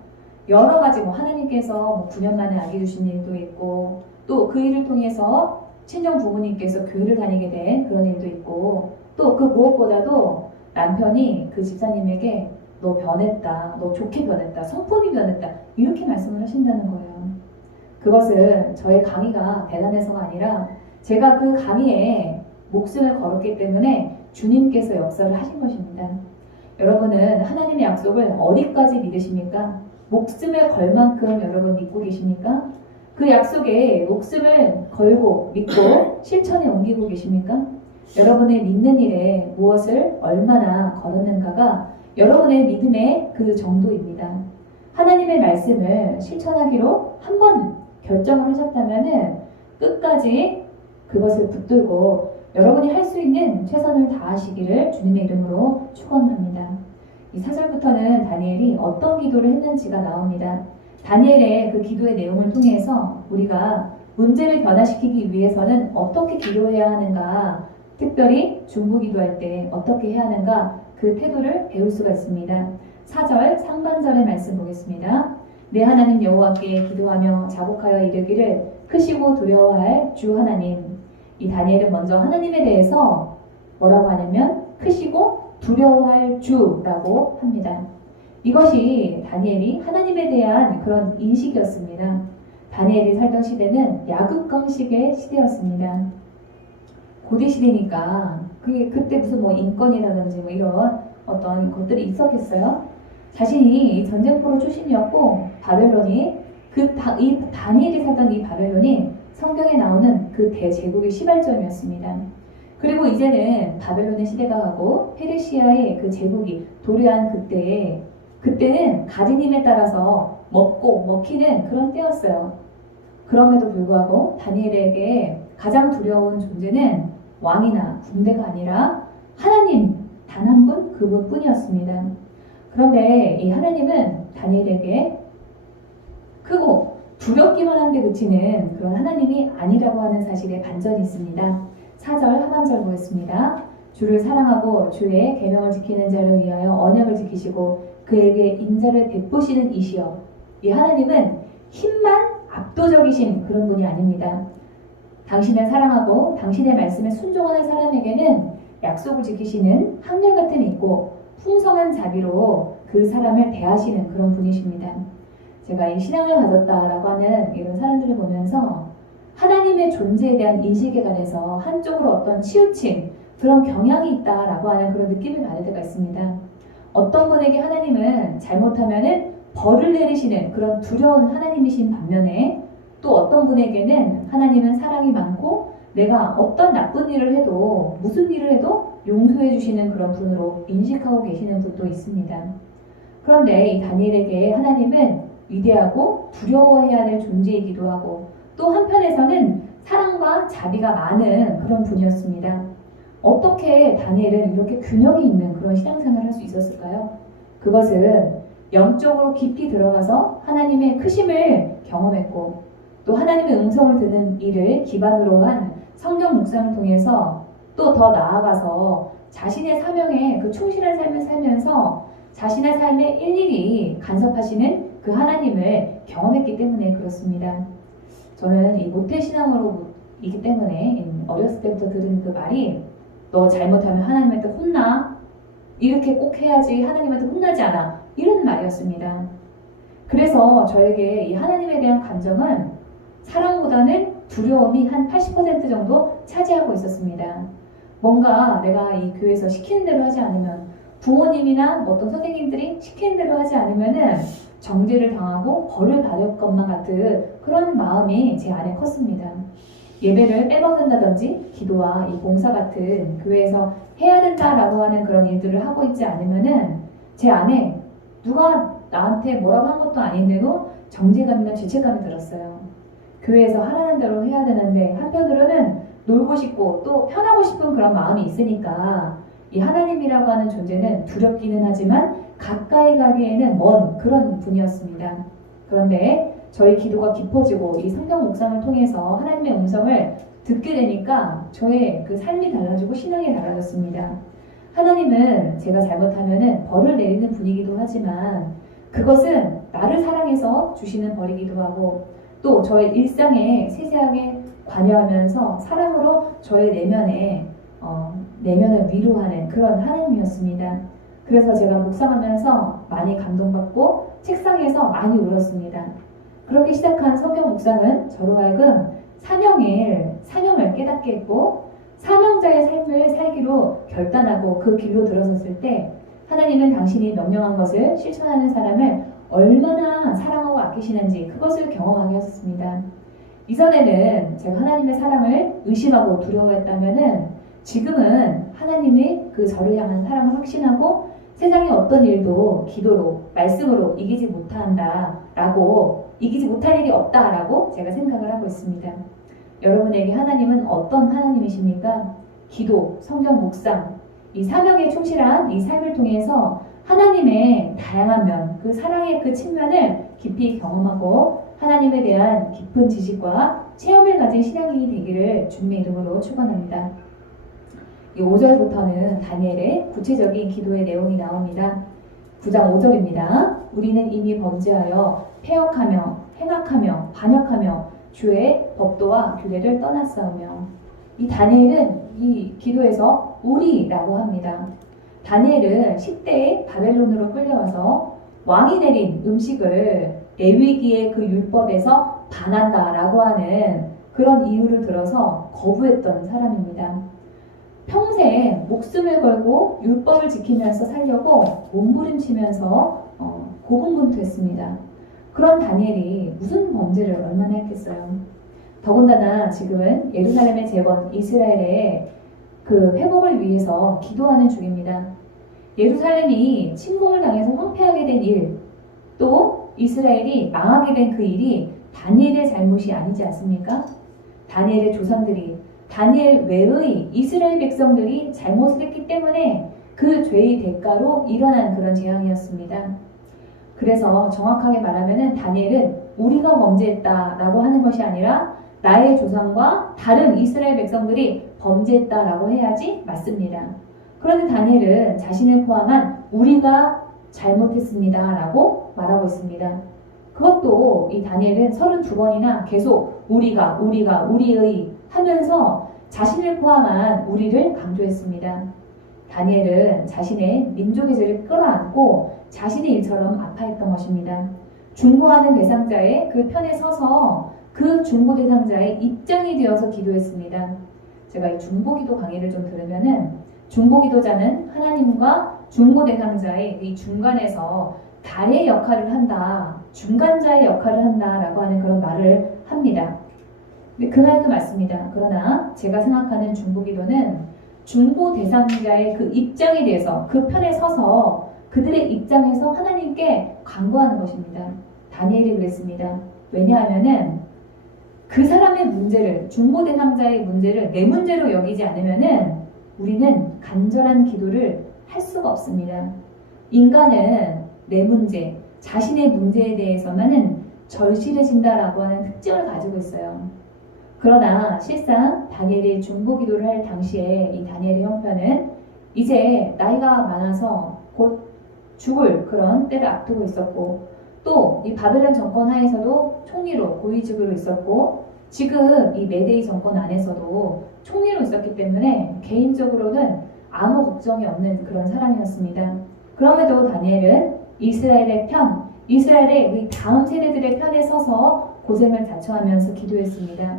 여러 가지 하나님께서 9년 만에 아기 주신 일도 있고 또 그 일을 통해서 친정 부모님께서 교회를 다니게 된 그런 일도 있고, 또 그 무엇보다도 남편이 그 집사님에게 너 변했다, 너 좋게 변했다, 성품이 변했다, 이렇게 말씀을 하신다는 거예요. 그것은 저의 강의가 대단해서가 아니라 제가 그 강의에 목숨을 걸었기 때문에 주님께서 역사를 하신 것입니다. 여러분은 하나님의 약속을 어디까지 믿으십니까? 목숨을 걸 만큼 여러분 믿고 계십니까? 그 약속에 목숨을 걸고 믿고 실천에 옮기고 계십니까? 여러분의 믿는 일에 무엇을 얼마나 걸었는가가 여러분의 믿음의 그 정도입니다. 하나님의 말씀을 실천하기로 한번 결정을 하셨다면 끝까지 그것을 붙들고 여러분이 할 수 있는 최선을 다하시기를 주님의 이름으로 축원합니다. 이 4절부터는 다니엘이 어떤 기도를 했는지가 나옵니다. 다니엘의 그 기도의 내용을 통해서 우리가 문제를 변화시키기 위해서는 어떻게 기도해야 하는가, 특별히 중보 기도할 때 어떻게 해야 하는가, 그 태도를 배울 수가 있습니다. 4절 상반절의 말씀 보겠습니다. 내 하나님 여호와께 기도하며 자복하여 이르기를 크시고 두려워할 주 하나님. 이 다니엘은 먼저 하나님에 대해서 뭐라고 하냐면 크시고 두려워할 주라고 합니다. 이것이 다니엘이 하나님에 대한 그런 인식이었습니다. 다니엘이 살던 시대는 야급강식의 시대였습니다. 고대 시대니까 그때 무슨 뭐 인권이라든지 뭐 이런 어떤 것들이 있었겠어요? 자신이 전쟁포로 출신이었고 바벨론이 이 다니엘이 살던 이 바벨론이 성경에 나오는 그 대제국의 시발점이었습니다. 그리고 이제는 바벨론의 시대가 가고 페르시아의 그 제국이 도래한 그때는 가진 힘에 따라서 먹고 먹히는 그런 때였어요. 그럼에도 불구하고 다니엘에게 가장 두려운 존재는 왕이나 군대가 아니라 하나님 단 한 분 그분뿐이었습니다. 그런데 이 하나님은 다니엘에게 크고 두렵기만 한데 그치는 그런 하나님이 아니라고 하는 사실에 반전이 있습니다. 4절 하반절 보겠습니다. 주를 사랑하고 주의 계명을 지키는 자를 위하여 언약을 지키시고 그에게 인자를 베푸시는 이시여. 이 하나님은 힘만 압도적이신 그런 분이 아닙니다. 당신을 사랑하고 당신의 말씀에 순종하는 사람에게는 약속을 지키시는 한결같음이 있고 풍성한 자비로 그 사람을 대하시는 그런 분이십니다. 제가 이 신앙을 가졌다라고 하는 이런 사람들을 보면서 하나님의 존재에 대한 인식에 관해서 한쪽으로 어떤 치우침, 그런 경향이 있다라고 하는 그런 느낌을 받을 때가 있습니다. 어떤 분에게 하나님은 잘못하면은 벌을 내리시는 그런 두려운 하나님이신 반면에 또 어떤 분에게는 하나님은 사랑이 많고 내가 어떤 나쁜 일을 해도 무슨 일을 해도 용서해 주시는 그런 분으로 인식하고 계시는 분도 있습니다. 그런데 이 다니엘에게 하나님은 위대하고 두려워해야 될 존재이기도 하고 또 한편에서는 사랑과 자비가 많은 그런 분이었습니다. 어떻게 다니엘은 이렇게 균형이 있는 그런 신앙생활을 할 수 있었을까요? 그것은 영적으로 깊이 들어가서 하나님의 크심을 경험했고 또 하나님의 음성을 듣는 일을 기반으로 한 성경 묵상을 통해서 또 더 나아가서 자신의 사명에 그 충실한 삶을 살면서 자신의 삶에 일일이 간섭하시는 그 하나님을 경험했기 때문에 그렇습니다. 저는 이 모태신앙으로이기 때문에 어렸을 때부터 들은 그 말이 너 잘못하면 하나님한테 혼나? 이렇게 꼭 해야지 하나님한테 혼나지 않아. 이런 말이었습니다. 그래서 저에게 이 하나님에 대한 감정은 사랑보다는 두려움이 한 80% 정도 차지하고 있었습니다. 뭔가 내가 이 교회에서 시키는 대로 하지 않으면 부모님이나 어떤 선생님들이 시키는 대로 하지 않으면은 정죄를 당하고 벌을 받을 것만 같은 그런 마음이 제 안에 컸습니다. 예배를 빼먹는다든지 기도와 이 봉사 같은 교회에서 해야 된다라고 하는 그런 일들을 하고 있지 않으면은 제 안에 누가 나한테 뭐라고 한 것도 아닌데도 정죄감이나 죄책감이 들었어요. 교회에서 하라는 대로 해야 되는데 한편으로는 놀고 싶고 또 편하고 싶은 그런 마음이 있으니까 이 하나님이라고 하는 존재는 두렵기는 하지만 가까이 가기에는 먼 그런 분이었습니다. 그런데 저희 기도가 깊어지고 이 성경 묵상을 통해서 하나님의 음성을 듣게 되니까 저의 그 삶이 달라지고 신앙이 달라졌습니다. 하나님은 제가 잘못하면은 벌을 내리는 분이기도 하지만 그것은 나를 사랑해서 주시는 벌이기도 하고 또 저의 일상에 세세하게 관여하면서 사랑으로 저의 내면을 위로하는 그런 하나님이었습니다. 그래서 제가 묵상하면서 많이 감동받고 책상에서 많이 울었습니다. 그렇게 시작한 성경 묵상은 저로 하여금 사명을 깨닫게 했고 사명자의 삶을 살기로 결단하고 그 길로 들어섰을 때 하나님은 당신이 명령한 것을 실천하는 사람을 얼마나 사랑하고 아끼시는지 그것을 경험하게 하셨습니다. 이전에는 제가 하나님의 사랑을 의심하고 두려워했다면은 지금은 하나님의 그 저를 향한 사랑을 확신하고 세상의 어떤 일도 기도로, 말씀으로 이기지 못할 일이 없다라고 제가 생각을 하고 있습니다. 여러분에게 하나님은 어떤 하나님이십니까? 기도, 성경 묵상, 이 사명에 충실한 이 삶을 통해서 하나님의 다양한 면, 그 사랑의 그 측면을 깊이 경험하고 하나님에 대한 깊은 지식과 체험을 가진 신앙인이 되기를 주님의 이름으로 축원합니다. 이 5절부터는 다니엘의 구체적인 기도의 내용이 나옵니다. 9장 5절입니다. 우리는 이미 범죄하여 패역하며 행악하며 반역하며 주의 법도와 규례를 떠났사오며. 이 다니엘은 이 기도에서 우리라고 합니다. 다니엘은 10대에 바벨론으로 끌려와서 왕이 내린 음식을 레위기의 그 율법에서 반한다라고 하는 그런 이유를 들어서 거부했던 사람입니다. 평생 목숨을 걸고 율법을 지키면서 살려고 몸부림치면서 고군분투했습니다. 그런 다니엘이 무슨 범죄를 얼마나 했겠어요. 더군다나 지금은 예루살렘의 재건, 이스라엘의 그 회복을 위해서 기도하는 중입니다. 예루살렘이 침공을 당해서 황폐하게 된 일, 또 이스라엘이 망하게 된 그 일이 다니엘의 잘못이 아니지 않습니까? 다니엘의 조상들이, 다니엘 외의 이스라엘 백성들이 잘못을 했기 때문에 그 죄의 대가로 일어난 그런 재앙이었습니다. 그래서 정확하게 말하면 다니엘은 우리가 범죄했다라고 하는 것이 아니라 나의 조상과 다른 이스라엘 백성들이 범죄했다라고 해야지 맞습니다. 그런데 다니엘은 자신을 포함한 우리가 잘못했습니다라고 말하고 있습니다. 그것도 이 다니엘은 32번이나 계속 우리가, 우리의 하면서 자신을 포함한 우리를 강조했습니다. 다니엘은 자신의 민족의 죄를 끌어안고 자신의 일처럼 아파했던 것입니다. 중보하는 대상자의 그 편에 서서 그 중보 대상자의 입장이 되어서 기도했습니다. 제가 이 중보기도 강의를 좀 들으면은 중보기도자는 하나님과 중보 대상자의 이 중간에서 달의 역할을 한다, 중간자의 역할을 한다라고 하는 그런 말을 합니다. 그 말도 맞습니다. 그러나 제가 생각하는 중보기도는 중보 대상자의 그 입장에 대해서 그 편에 서서 그들의 입장에서 하나님께 간구하는 것입니다. 다니엘이 그랬습니다. 왜냐하면은 그 사람의 문제를, 중보 대상자의 문제를 내 문제로 여기지 않으면은 우리는 간절한 기도를 할 수가 없습니다. 인간은 내 문제, 자신의 문제에 대해서만은 절실해진다라고 하는 특징을 가지고 있어요. 그러나 실상 다니엘이 중보 기도를 할 당시에 이 다니엘의 형편은 이제 나이가 많아서 곧 죽을 그런 때를 앞두고 있었고, 또 이 바벨론 정권 하에서도 총리로 고위직으로 있었고, 지금 이 메데이 정권 안에서도 총리로 있었기 때문에 개인적으로는 아무 걱정이 없는 그런 사람이었습니다. 그럼에도 다니엘은 이스라엘의 편, 이스라엘의 우리 다음 세대들의 편에 서서 고생을 자처하면서 기도했습니다.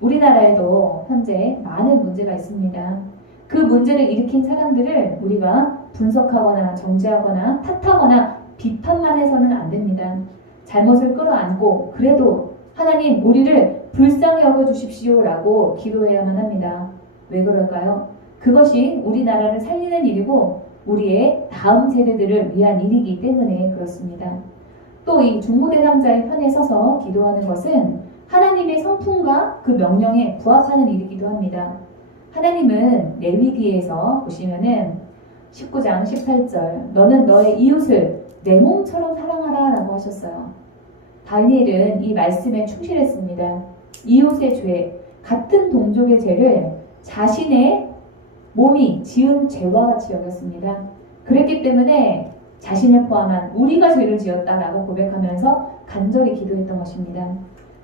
우리나라에도 현재 많은 문제가 있습니다. 그 문제를 일으킨 사람들을 우리가 분석하거나 정죄하거나 탓하거나 비판만 해서는 안 됩니다. 잘못을 끌어안고 그래도 하나님 우리를 불쌍히 여겨주십시오 라고 기도해야만 합니다. 왜 그럴까요? 그것이 우리나라를 살리는 일이고 우리의 다음 세대들을 위한 일이기 때문에 그렇습니다. 또 이 중보 대상자의 편에 서서 기도하는 것은 하나님의 성품과 그 명령에 부합하는 일이기도 합니다. 하나님은 레위기에서 보시면은 19장 18절 너는 너의 이웃을 내 몸처럼 사랑하라 라고 하셨어요. 다니엘은 이 말씀에 충실했습니다. 이웃의 죄, 같은 동족의 죄를 자신의 몸이 지은 죄와 같이 여겼습니다. 그랬기 때문에 자신을 포함한 우리가 죄를 지었다라고 고백하면서 간절히 기도했던 것입니다.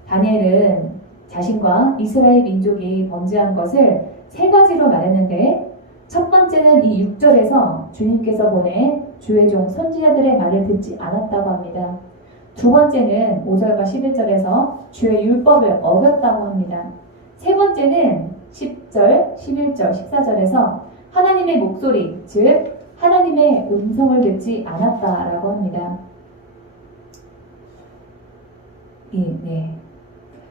다니엘은 자신과 이스라엘 민족이 범죄한 것을 세 가지로 말했는데, 첫 번째는 이 6절에서 주님께서 보낸 주의 종 선지자들의 말을 듣지 않았다고 합니다. 두 번째는 5절과 11절에서 주의 율법을 어겼다고 합니다. 세 번째는 10절, 11절, 14절에서 하나님의 목소리, 즉 하나님의 음성을 듣지 않았다라고 합니다. 네.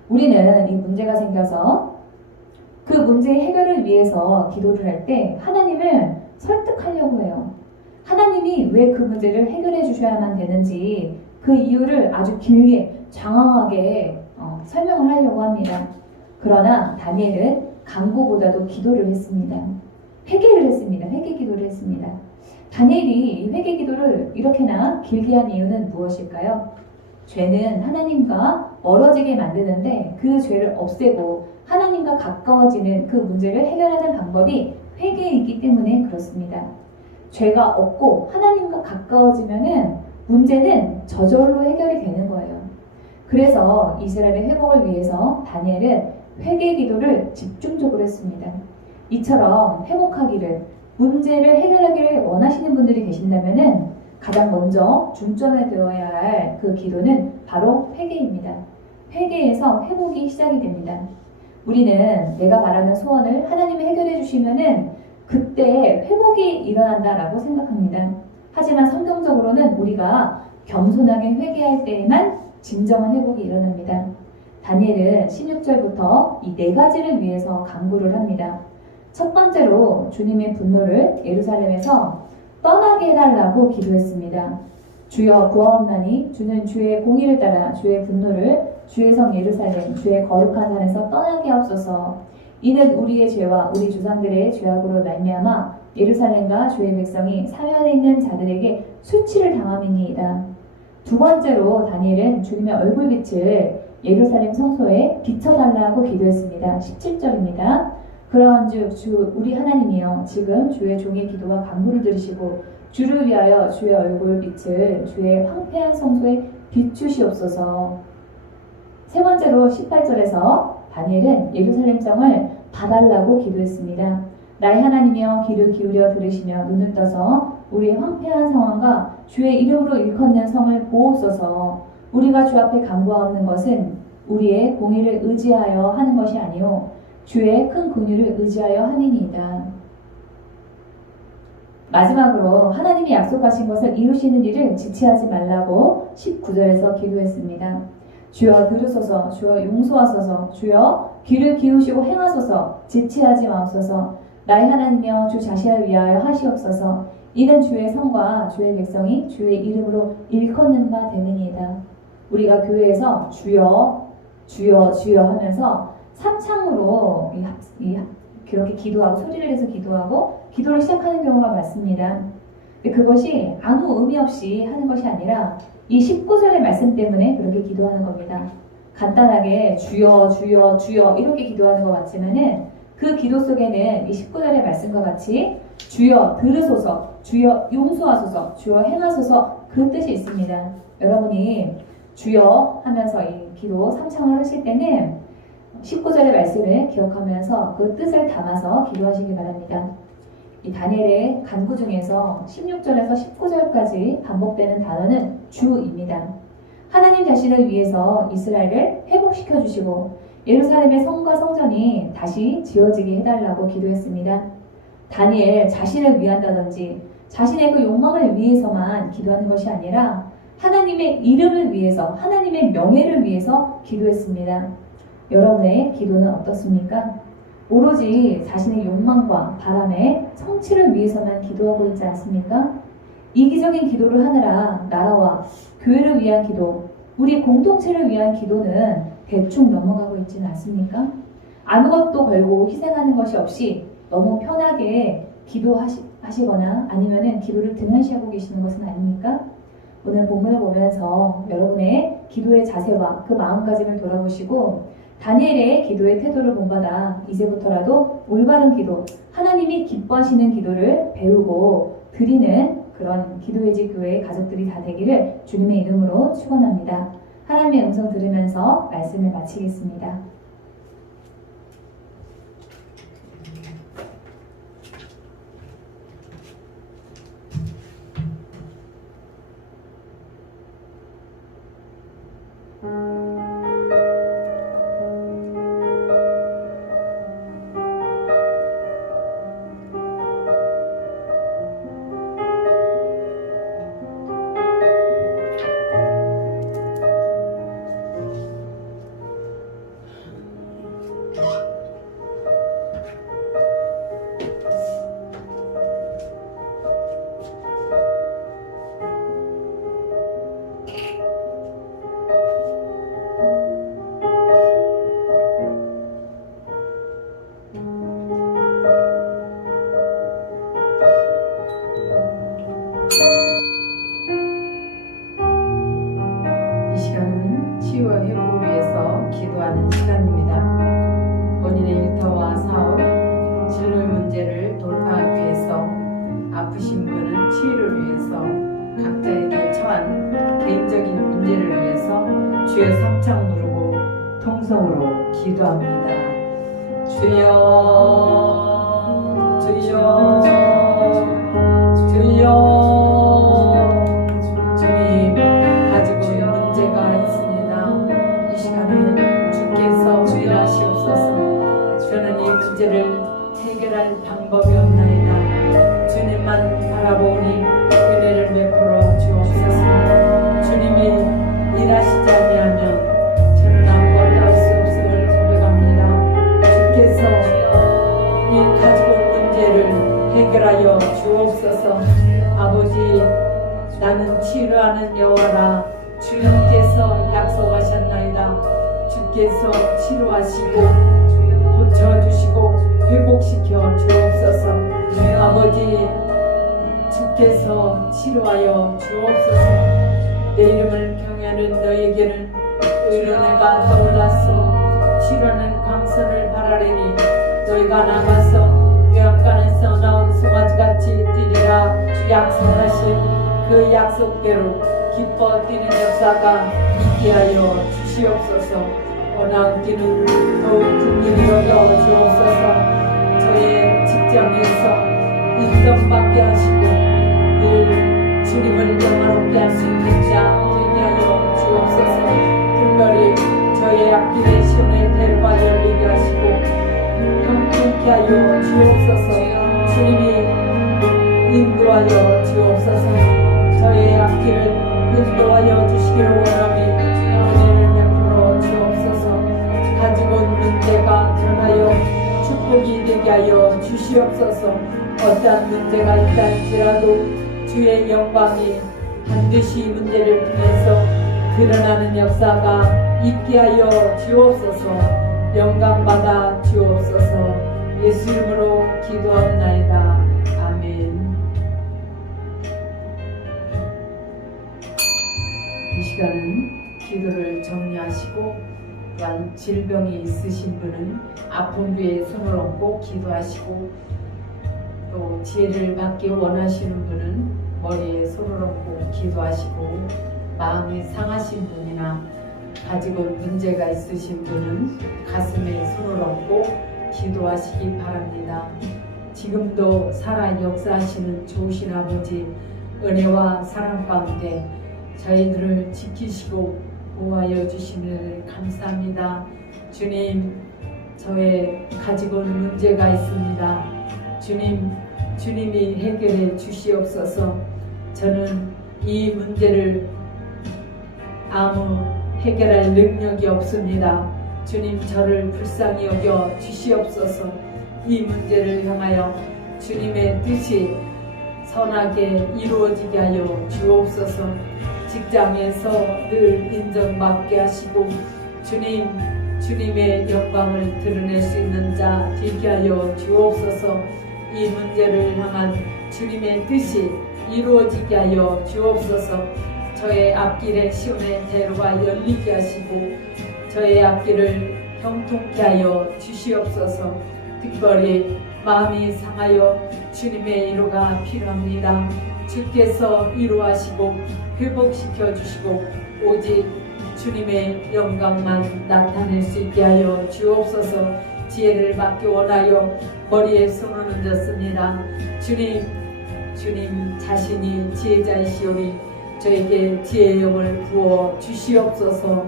우리는 이 문제가 생겨서 그 문제의 해결을 위해서 기도를 할 때 하나님을 설득하려고 해요. 하나님이 왜 그 문제를 해결해 주셔야만 되는지 그 이유를 아주 길게 장황하게 설명을 하려고 합니다. 그러나 다니엘은 간구보다도 기도를 했습니다. 회개를 했습니다. 회개 기도를 했습니다. 다니엘이 회개 기도를 이렇게나 길게 한 이유는 무엇일까요? 죄는 하나님과 멀어지게 만드는데 그 죄를 없애고 하나님과 가까워지는 그 문제를 해결하는 방법이 회개이기 때문에 그렇습니다. 죄가 없고 하나님과 가까워지면은 문제는 저절로 해결이 되는 거예요. 그래서 이스라엘의 회복을 위해서 다니엘은 회개 기도를 집중적으로 했습니다. 이처럼 회복하기를, 문제를 해결하기를 원하시는 분들이 계신다면은 가장 먼저 중점에 두어야 할 그 기도는 바로 회개입니다. 회개에서 회복이 시작이 됩니다. 우리는 내가 바라는 소원을 하나님이 해결해 주시면은 그때 회복이 일어난다라고 생각합니다. 하지만 성경적으로는 우리가 겸손하게 회개할 때에만 진정한 회복이 일어납니다. 다니엘은 16절부터 이 네 가지를 위해서 간구를 합니다. 첫 번째로 주님의 분노를 예루살렘에서 떠나게 해달라고 기도했습니다. 주여 구하옵나니 주는 주의 공의를 따라 주의 분노를 주의 성 예루살렘 주의 거룩한 산에서 떠나게 하옵소서. 이는 우리의 죄와 우리 조상들의 죄악으로 말미암아 예루살렘과 주의 백성이 사면에 있는 자들에게 수치를 당함이니이다. 두 번째로 다니엘은 주님의 얼굴빛을 예루살렘 성소에 비춰달라고 기도했습니다. 17절입니다. 그러한즉 주 우리 하나님이여 지금 주의 종의 기도와 간구를 들으시고 주를 위하여 주의 얼굴빛을 주의 황폐한 성소에 비추시옵소서. 세 번째로 18절에서 다니엘은 예루살렘 성을 봐달라고 기도했습니다. 나의 하나님이여 귀를 기울여 들으시며 눈을 떠서 우리의 황폐한 상황과 주의 이름으로 일컫는 성을 보옵소서. 우리가 주 앞에 간구하옵는 것은 우리의 공의를 의지하여 하는 것이 아니오 주의 큰 긍휼을 의지하여 함이니이다. 마지막으로 하나님이 약속하신 것을 이루시는 일을 지체하지 말라고 19절에서 기도했습니다. 주여 들으소서, 주여 용서하소서, 주여 귀를 기우시고 행하소서, 지체하지 마옵소서. 나의 하나님이여 주 자신을 위하여 하시옵소서. 이는 주의 성과 주의 백성이 주의 이름으로 일컫는 바 되느니이다. 우리가 교회에서 주여 주여 주여 하면서 삼창으로 그렇게 기도하고 소리를 내서 기도하고 기도를 시작하는 경우가 많습니다. 근데 그것이 아무 의미 없이 하는 것이 아니라 이 19절의 말씀 때문에 그렇게 기도하는 겁니다. 간단하게 주여 주여 주여 이렇게 기도하는 것 같지만은 그 기도 속에는 이 19절의 말씀과 같이 주여 들으소서, 주여 용서하소서, 주여 행하소서 그 뜻이 있습니다. 여러분이 주여 하면서 이 기도 삼창을 하실 때는 19절의 말씀을 기억하면서 그 뜻을 담아서 기도하시기 바랍니다. 이 다니엘의 간구 중에서 16절에서 19절까지 반복되는 단어는 주입니다. 하나님 자신을 위해서 이스라엘을 회복시켜 주시고 예루살렘의 성과 성전이 다시 지어지게 해달라고 기도했습니다. 다니엘 자신을 위한다든지 자신의 그 욕망을 위해서만 기도하는 것이 아니라 하나님의 이름을 위해서, 하나님의 명예를 위해서 기도했습니다. 여러분의 기도는 어떻습니까? 오로지 자신의 욕망과 바람의 성취를 위해서만 기도하고 있지 않습니까? 이기적인 기도를 하느라 나라와 교회를 위한 기도, 우리 공동체를 위한 기도는 대충 넘어가고 있지는 않습니까? 아무것도 걸고 희생하는 것이 없이 너무 편하게 기도하시거나 아니면은 기도를 등한시하고 계시는 것은 아닙니까? 오늘 본문을 보면서 여러분의 기도의 자세와 그 마음가짐을 돌아보시고 다니엘의 기도의 태도를 본받아 이제부터라도 올바른 기도, 하나님이 기뻐하시는 기도를 배우고 드리는 그런 기도의 집 교회의 가족들이 다 되기를 주님의 이름으로 축원합니다. 하나님의 음성 들으면서 말씀을 마치겠습니다. 이 시간은 치유와 회복을 위해서 기도하는 시간입니다. 본인의 일터와 사업, 진로의 문제를 돌파하기 위해서, 아프신 분은 치유를 위해서, 각자에게 처한 개인적인 문제를 위해서 주의 삼창 부르고 통성으로 기도합니다. 주여, 주여, 주여. 주님, 가지고 있는 문제가 있습니다. 이 시간에 주께서 일하시옵소서. 저는 이 문제를 해결할 방법이 없나이다. 주님만 바라보니 은혜를 베풀어 주옵소서. 주님이 일하시지 아니하면 저는 아무것도 할 수 없음을 고백합니다. 주께서 이 가지고 온 문제를 해결하여 주옵소서. 아버지, 나는 치료하는 여호와라. 주님께서 약속하셨나이다. 주께서 치료하시고 고쳐주시고 회복시켜 주옵소서. 아버지, 주께서 치료하여 주옵소서. 내 이름을 경외하는 너에게는 의뢰가 떠올랐소. 치료하는 광선을 바라리니 너희가 나가서 외양간에서 나온 송아지같이 뛰리라. 약속하신 그 약속대로 기뻐 뛰는 역사가 있게 하여 주시옵소서. 원하는 뛰는 더욱 긍휼히 여겨 주옵소서. 저의 직장에서 인정받게 하시고 늘 주님을 영화롭게 할 수 있는 자 되게 하여 주옵소서. 특별히 저의 앞길에 시온의 대로가 열리게 하시고 형통케 하여 주옵소서. 주님이 인도하여 주옵소서. 저의 앞길을 인도하여 주시기를 원하니 은혜를 베풀어 주옵소서. 가지고 온 문제가 변하여 축복이 되게 하여 주시옵소서. 어떠한 문제가 있다 할지라도 주의 영광이 반드시 이 문제를 통해서 드러나는 역사가 있게 하여 주옵소서. 영광받아 주옵소서. 예수 이름으로 기도하옵나이다. 아멘. 이 시간은 기도를 정리하시고, 또한 질병이 있으신 분은 아픈 위에 손을 얹고 기도하시고, 또 지혜를 받기 원하시는 분은 머리에 손을 얹고 기도하시고, 마음이 상하신 분이나 가지고 문제가 있으신 분은 가슴에 손을 얹고 기도하시기 바랍니다. 지금도 살아 역사하시는 좋으신 아버지, 은혜와 사랑 가운데 저희들을 지키시고 보호하여 주시는 감사합니다. 주님, 저의 가지고 온 문제가 있습니다. 주님이 해결해 주시옵소서. 저는 이 문제를 아무 해결할 능력이 없습니다. 주님, 저를 불쌍히 여겨 주시옵소서. 이 문제를 향하여 주님의 뜻이 선하게 이루어지게 하여 주옵소서. 직장에서 늘 인정받게 하시고 주님의 영광을 드러낼 수 있는 자 되게 하여 주옵소서. 이 문제를 향한 주님의 뜻이 이루어지게 하여 주옵소서. 저의 앞길에 시온의 대로가 열리게 하시고 저의 앞길을 형통케 하여 주시옵소서. 특별히 마음이 상하여 주님의 위로가 필요합니다. 주께서 위로하시고 회복시켜 주시고 오직 주님의 영광만 나타낼 수 있게 하여 주옵소서. 지혜를 받기 원하여 머리에 손을 얹었습니다. 주님 자신이 지혜자이시오니 저에게 지혜의 영을 부어 주시옵소서.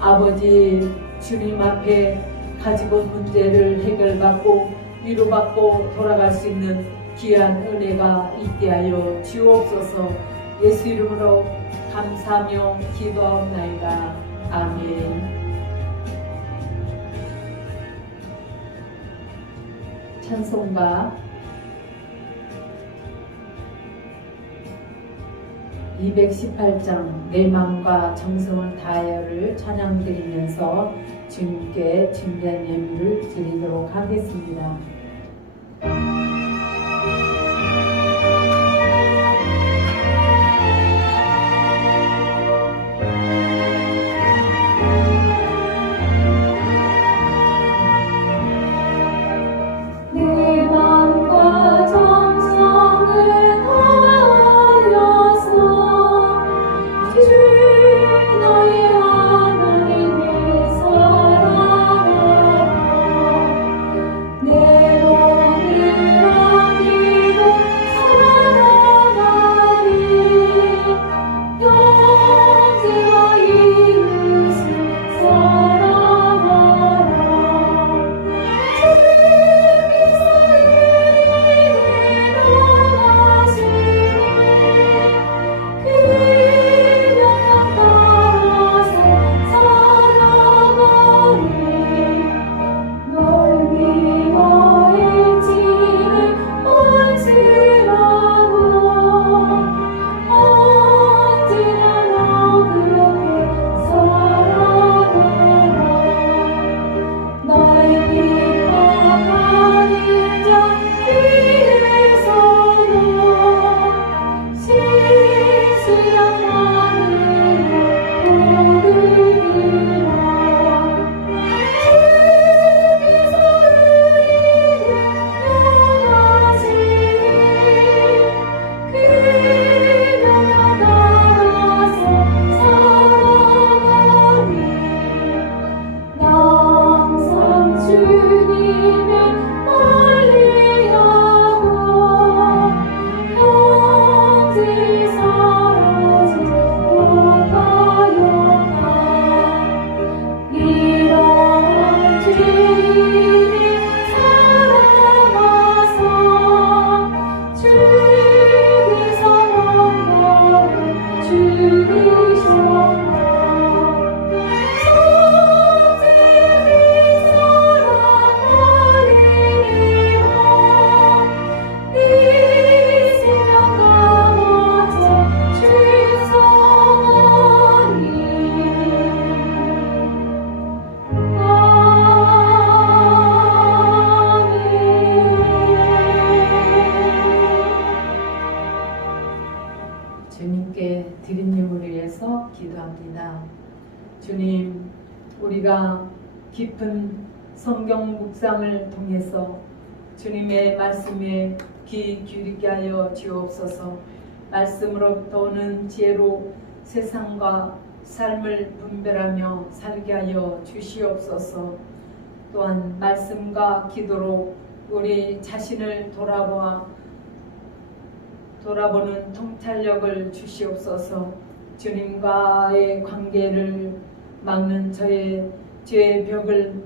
아버지, 주님 앞에 가지고 온 문제를 해결받고 위로받고 돌아갈 수 있는 귀한 은혜가 있게 하여 주옵소서. 예수 이름으로 감사하며 기도하옵나이다. 아멘. 찬송가 218장 내 마음과 정성을 다하여를 찬양드리면서 주님께 준비한 예물을 드리도록 하겠습니다. 주님께 드린 예물을 위해서 기도합니다. 주님, 우리가 깊은 성경 묵상을 통해서 주님의 말씀에 귀 기울이게 하여 주옵소서. 말씀으로부터 오는 지혜로 세상과 삶을 분별하며 살게 하여 주시옵소서. 또한 말씀과 기도로 우리 자신을 돌아보는 통찰력을 주시옵소서. 주님과의 관계를 막는 저의 죄의 벽을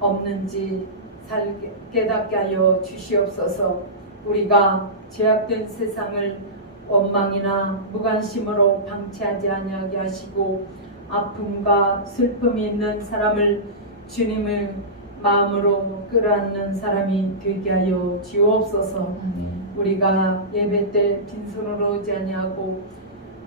없는지 깨닫게 하여 주시옵소서. 우리가 죄악된 세상을 원망이나 무관심으로 방치하지 아니하게 하시고 아픔과 슬픔이 있는 사람을 주님을 마음으로 끌어안는 사람이 되게 하여 주옵소서. 우리가 예배 때 빈손으로 오지 아니하고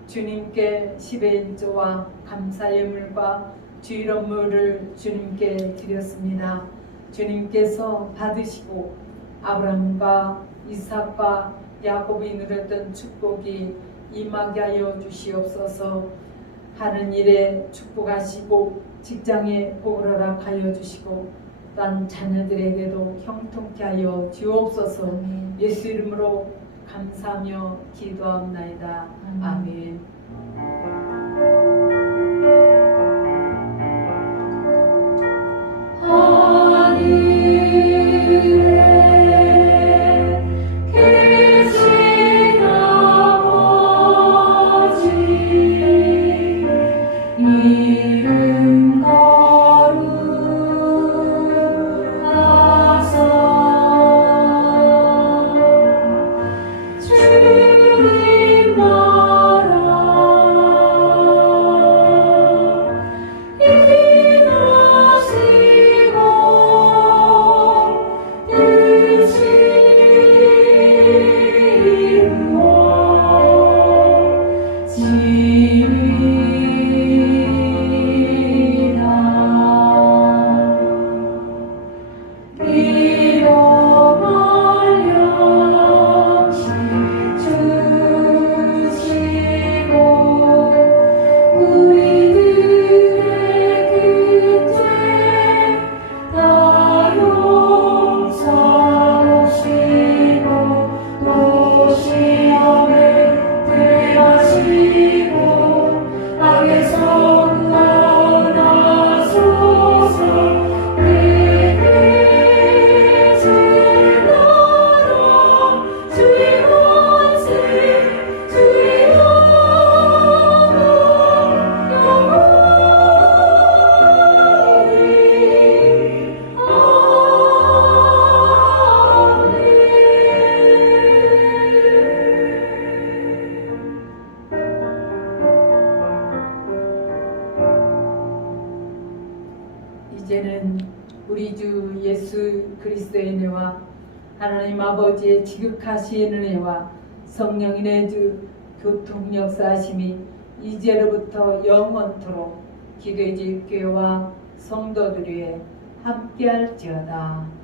주님께 10의 1조와 감사 예물과 주일원물을 주님께 드렸습니다. 주님께서 받으시고 아브라함과 이삭과 야곱이 누렸던 축복이 임하게 하여 주시옵소서. 하는 일에 축복하시고 직장에 복을 허락하여 주시고 또한 자녀들에게도 형통케 하여 주옵소서. 예수 이름으로 감사하며 기도하옵나이다. 아멘. 이제는 우리 주 예수 그리스도의 은혜와 하나님 아버지의 지극하신 은혜와 성령인의 주 교통 역사하심이 이제로부터 영원토록 기도의 집 교회와 성도들 위에 함께할지어다.